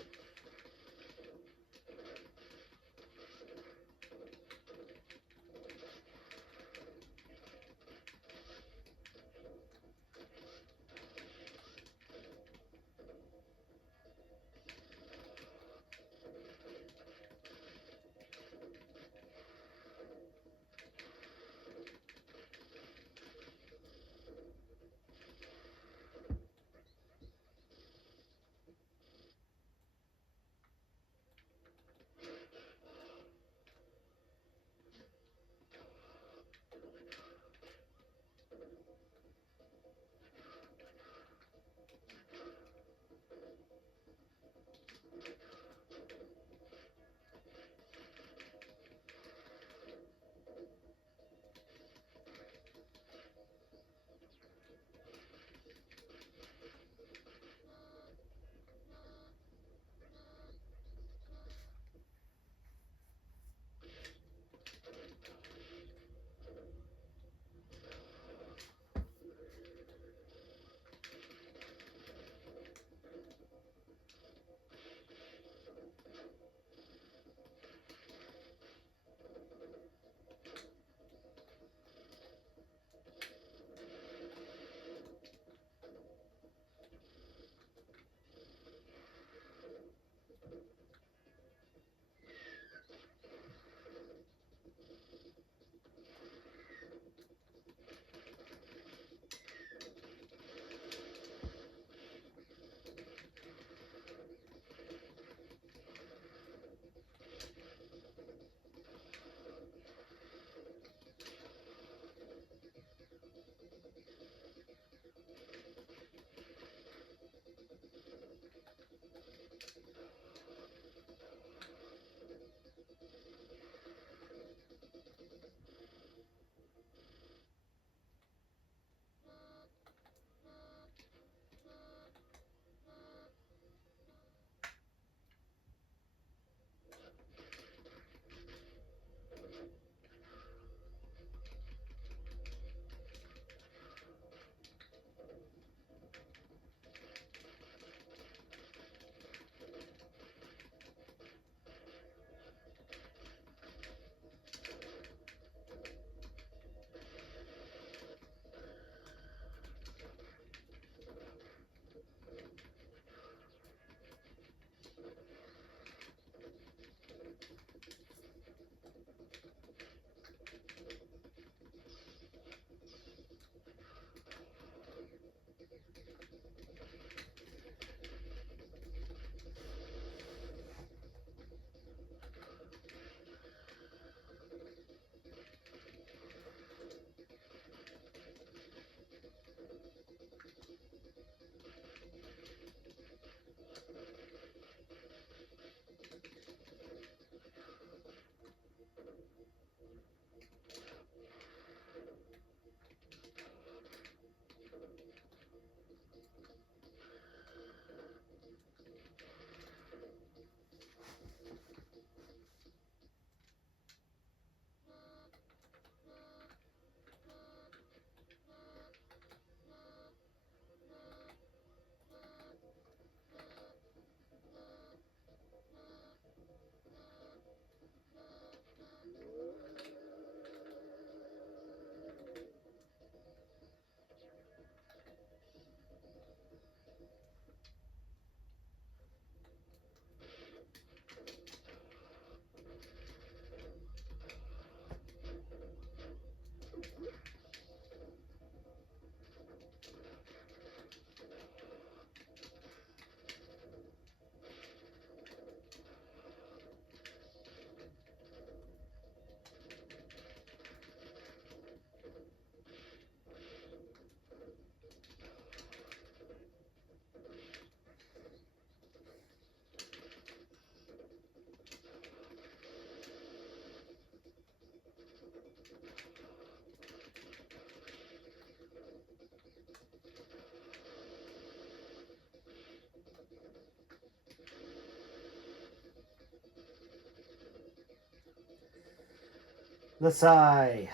Let's say.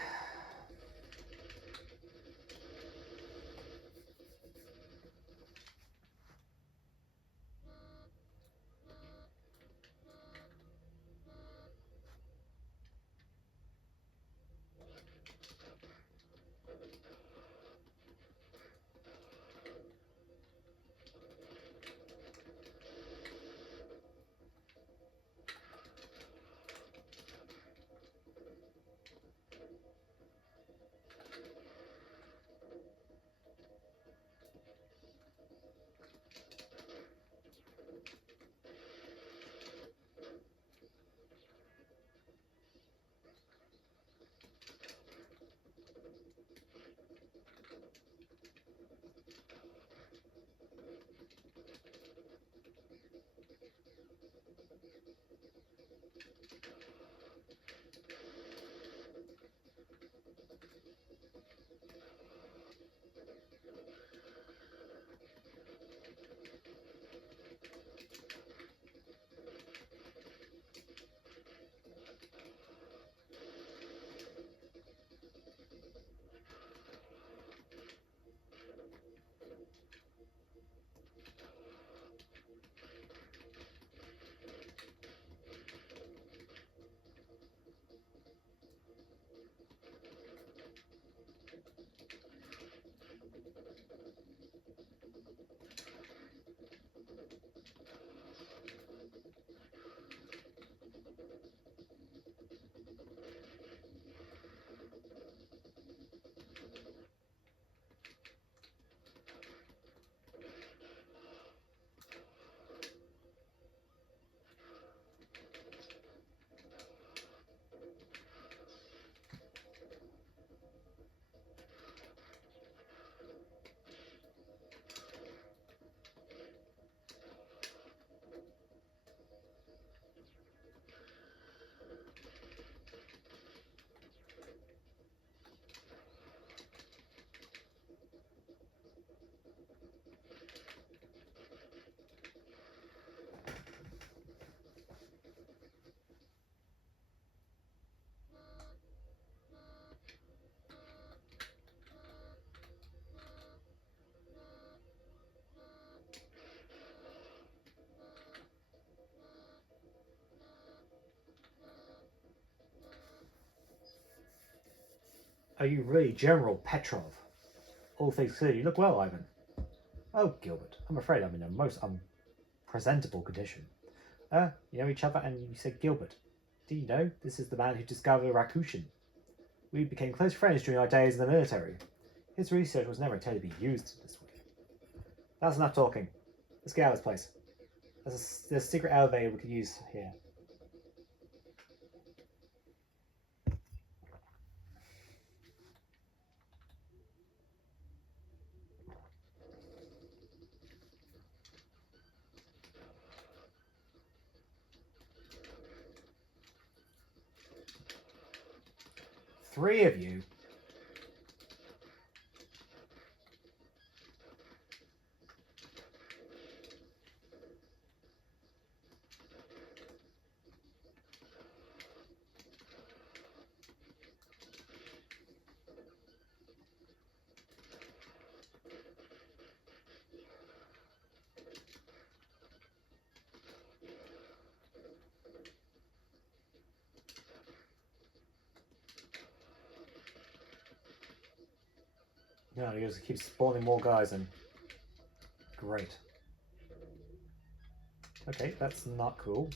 Are you really General Petrov? All things considered, you look well, Ivan. Oh, Gilbert, I'm afraid I'm in a most unpresentable condition. You know each other and you said Gilbert. Do you know, this is the man who discovered Rakutin. We became close friends during our days in the military. His research was never intended to be used this way. That's enough talking. Let's get out of this place. There's a secret elevator we could use here. Three of you? No, you just keep spawning more guys in. Great. Okay, that's not cool.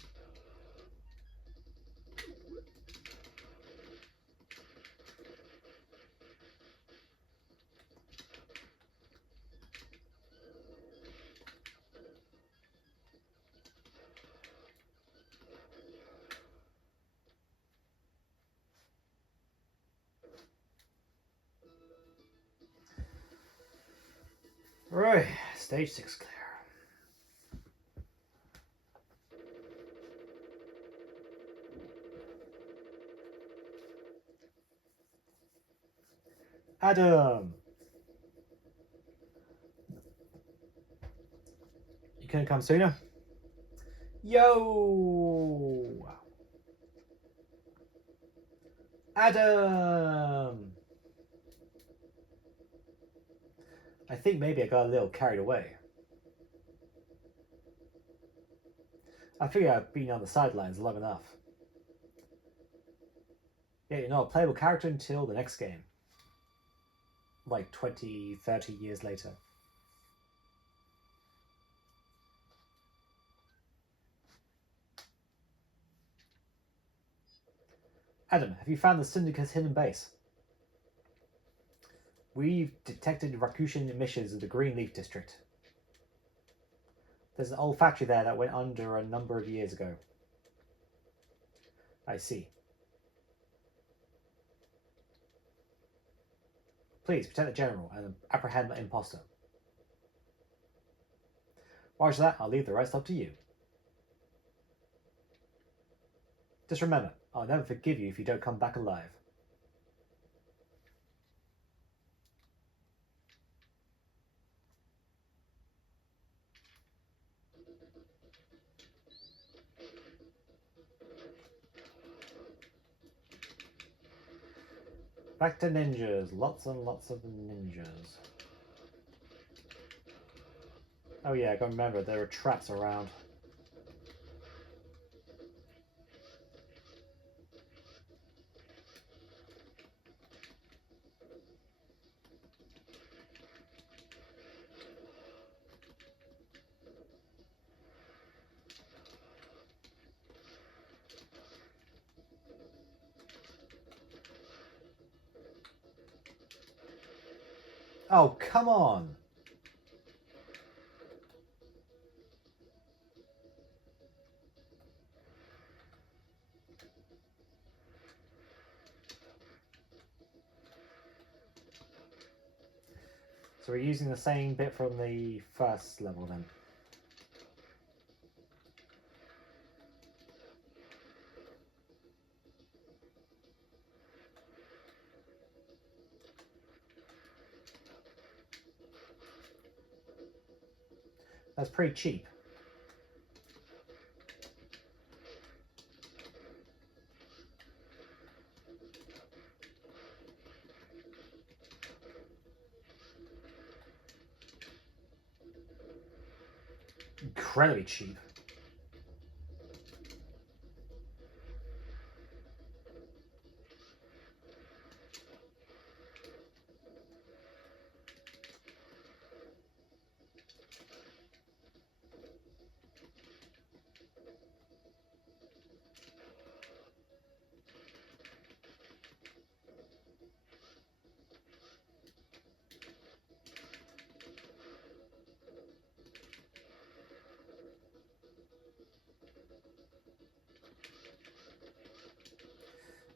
Right, stage 6 clear. Adam! You couldn't come sooner? Yo! Adam! I think maybe I got a little carried away. I figure I've been on the sidelines long enough. Yeah, you're not a playable character until the next game. Like 20, 30 years later. Adam, have you found the Syndicate's hidden base? We've detected Rakushin emissions in the Greenleaf District. There's an old factory there that went under a number of years ago. I see. Please, protect the General and apprehend the imposter. Roger that, I'll leave the rest up to you. Just remember, I'll never forgive you if you don't come back alive. Back to ninjas. Lots and lots of ninjas. Oh yeah, I gotta remember, there are traps around. Oh, come on! So we're using the same bit from the first level then. That's pretty cheap. Incredibly cheap.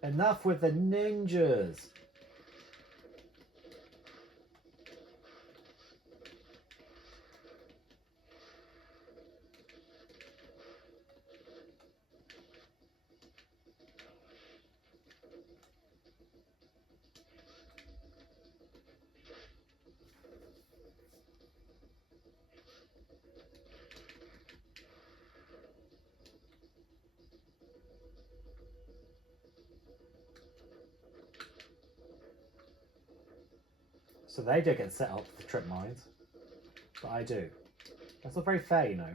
Enough with the ninjas! So they don't get set up for trip mines, but I do. That's not very fair, you know.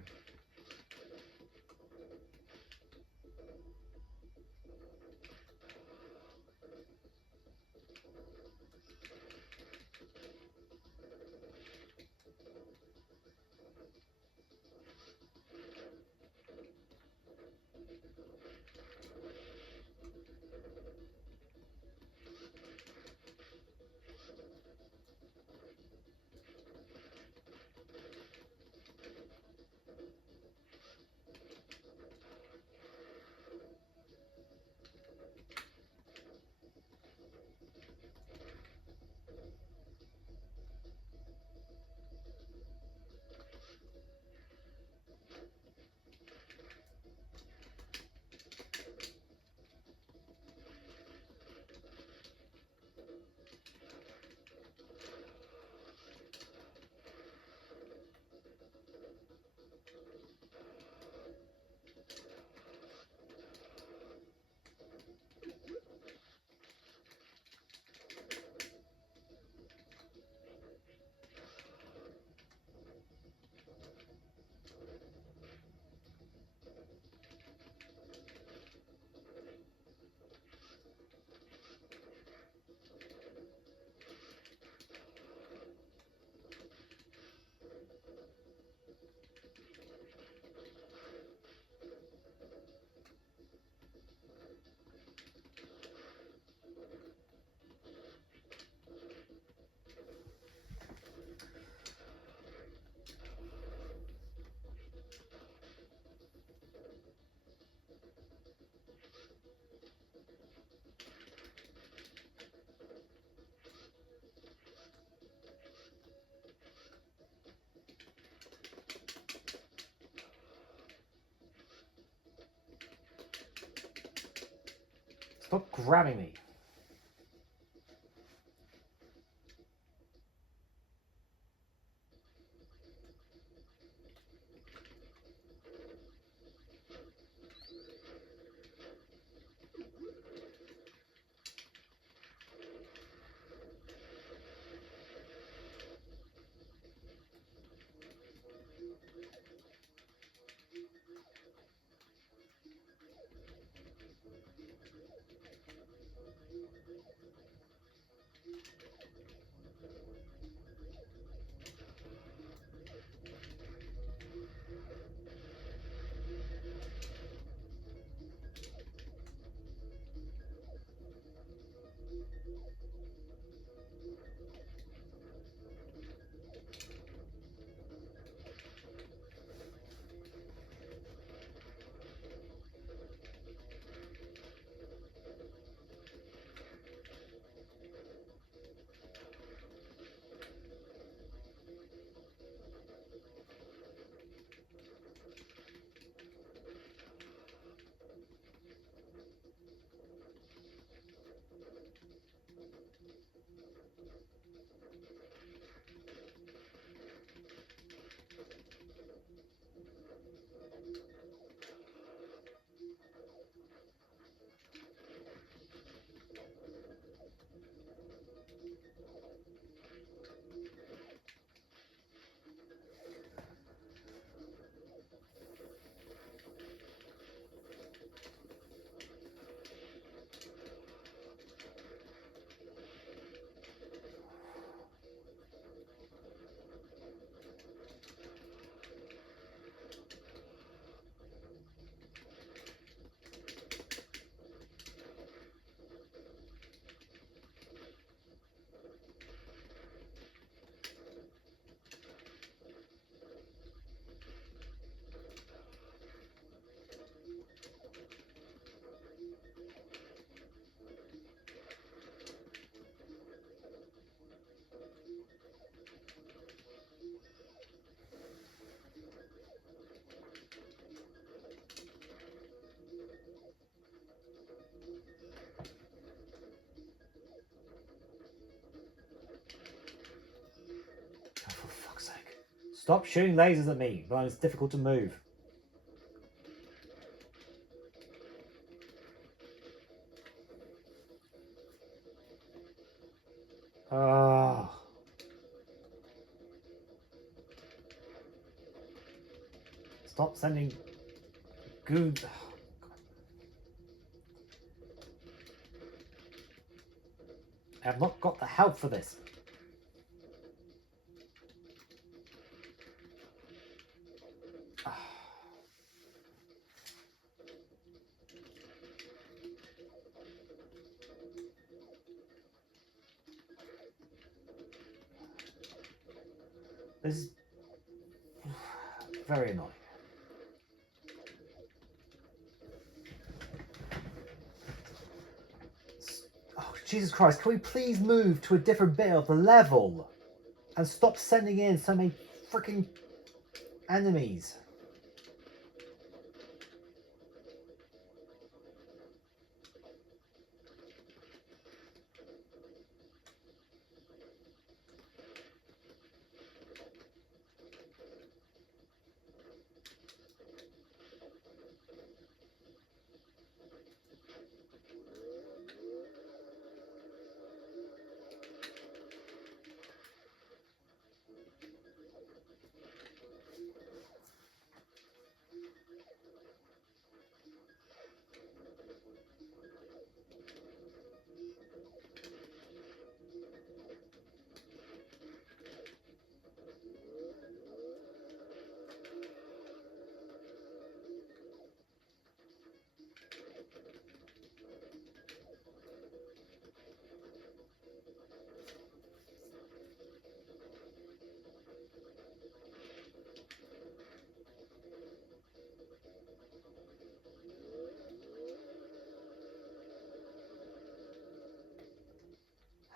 Stop grabbing me. Oh, for fuck's sake. Stop shooting lasers at me when it's difficult to move. Oh. Stop sending goo. Oh, I've not got the help for this. This is very annoying. Oh, Jesus Christ, can we please move to a different bit of the level? And stop sending in so many freaking enemies?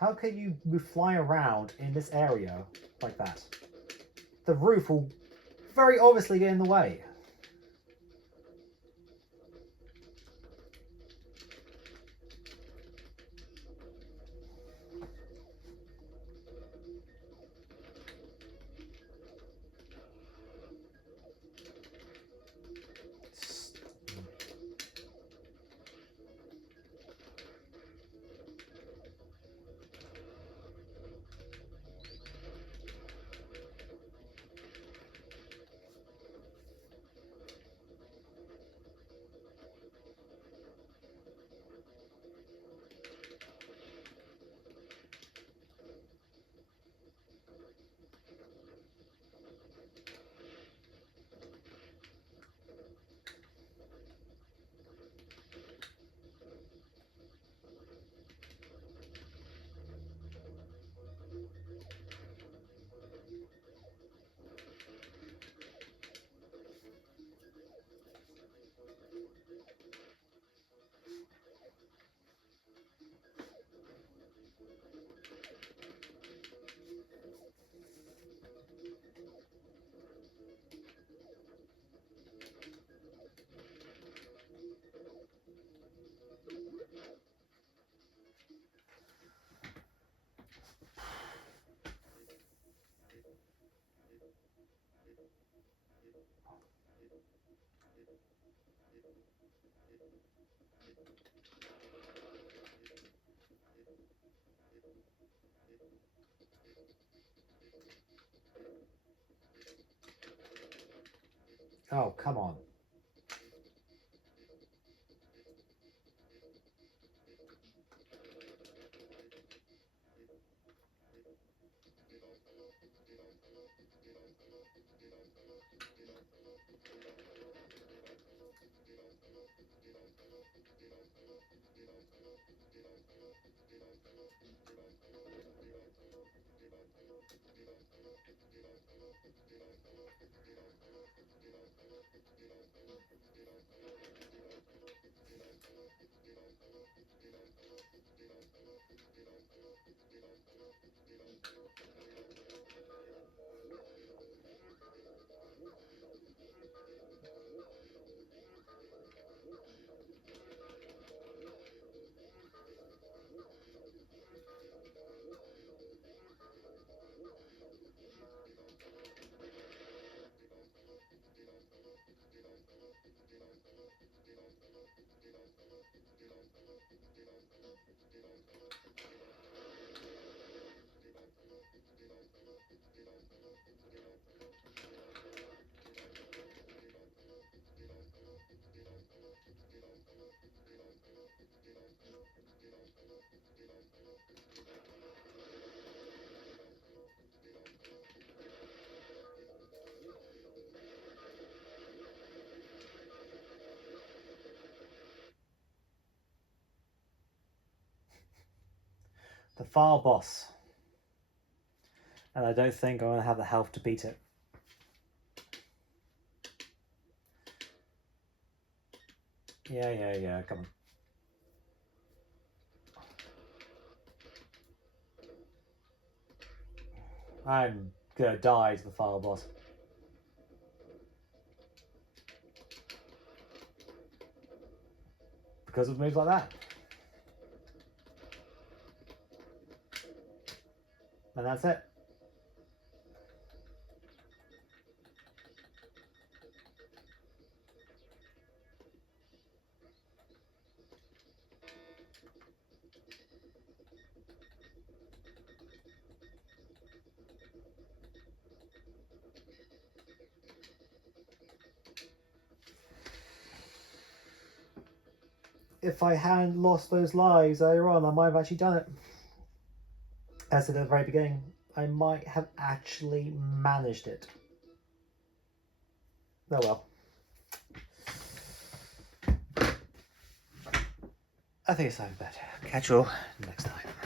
How can you fly around in this area like that? The roof will very obviously get in the way. Oh, come on. The file boss. And I don't think I'm going to have the health to beat it. Yeah, come on. I'm going to die to the file boss. Because of moves like that. And that's it. If I hadn't lost those lives earlier on, I might have actually done it. As I did at the very beginning, I might have actually managed it. Oh well. I think it's time better. Catch you all next time.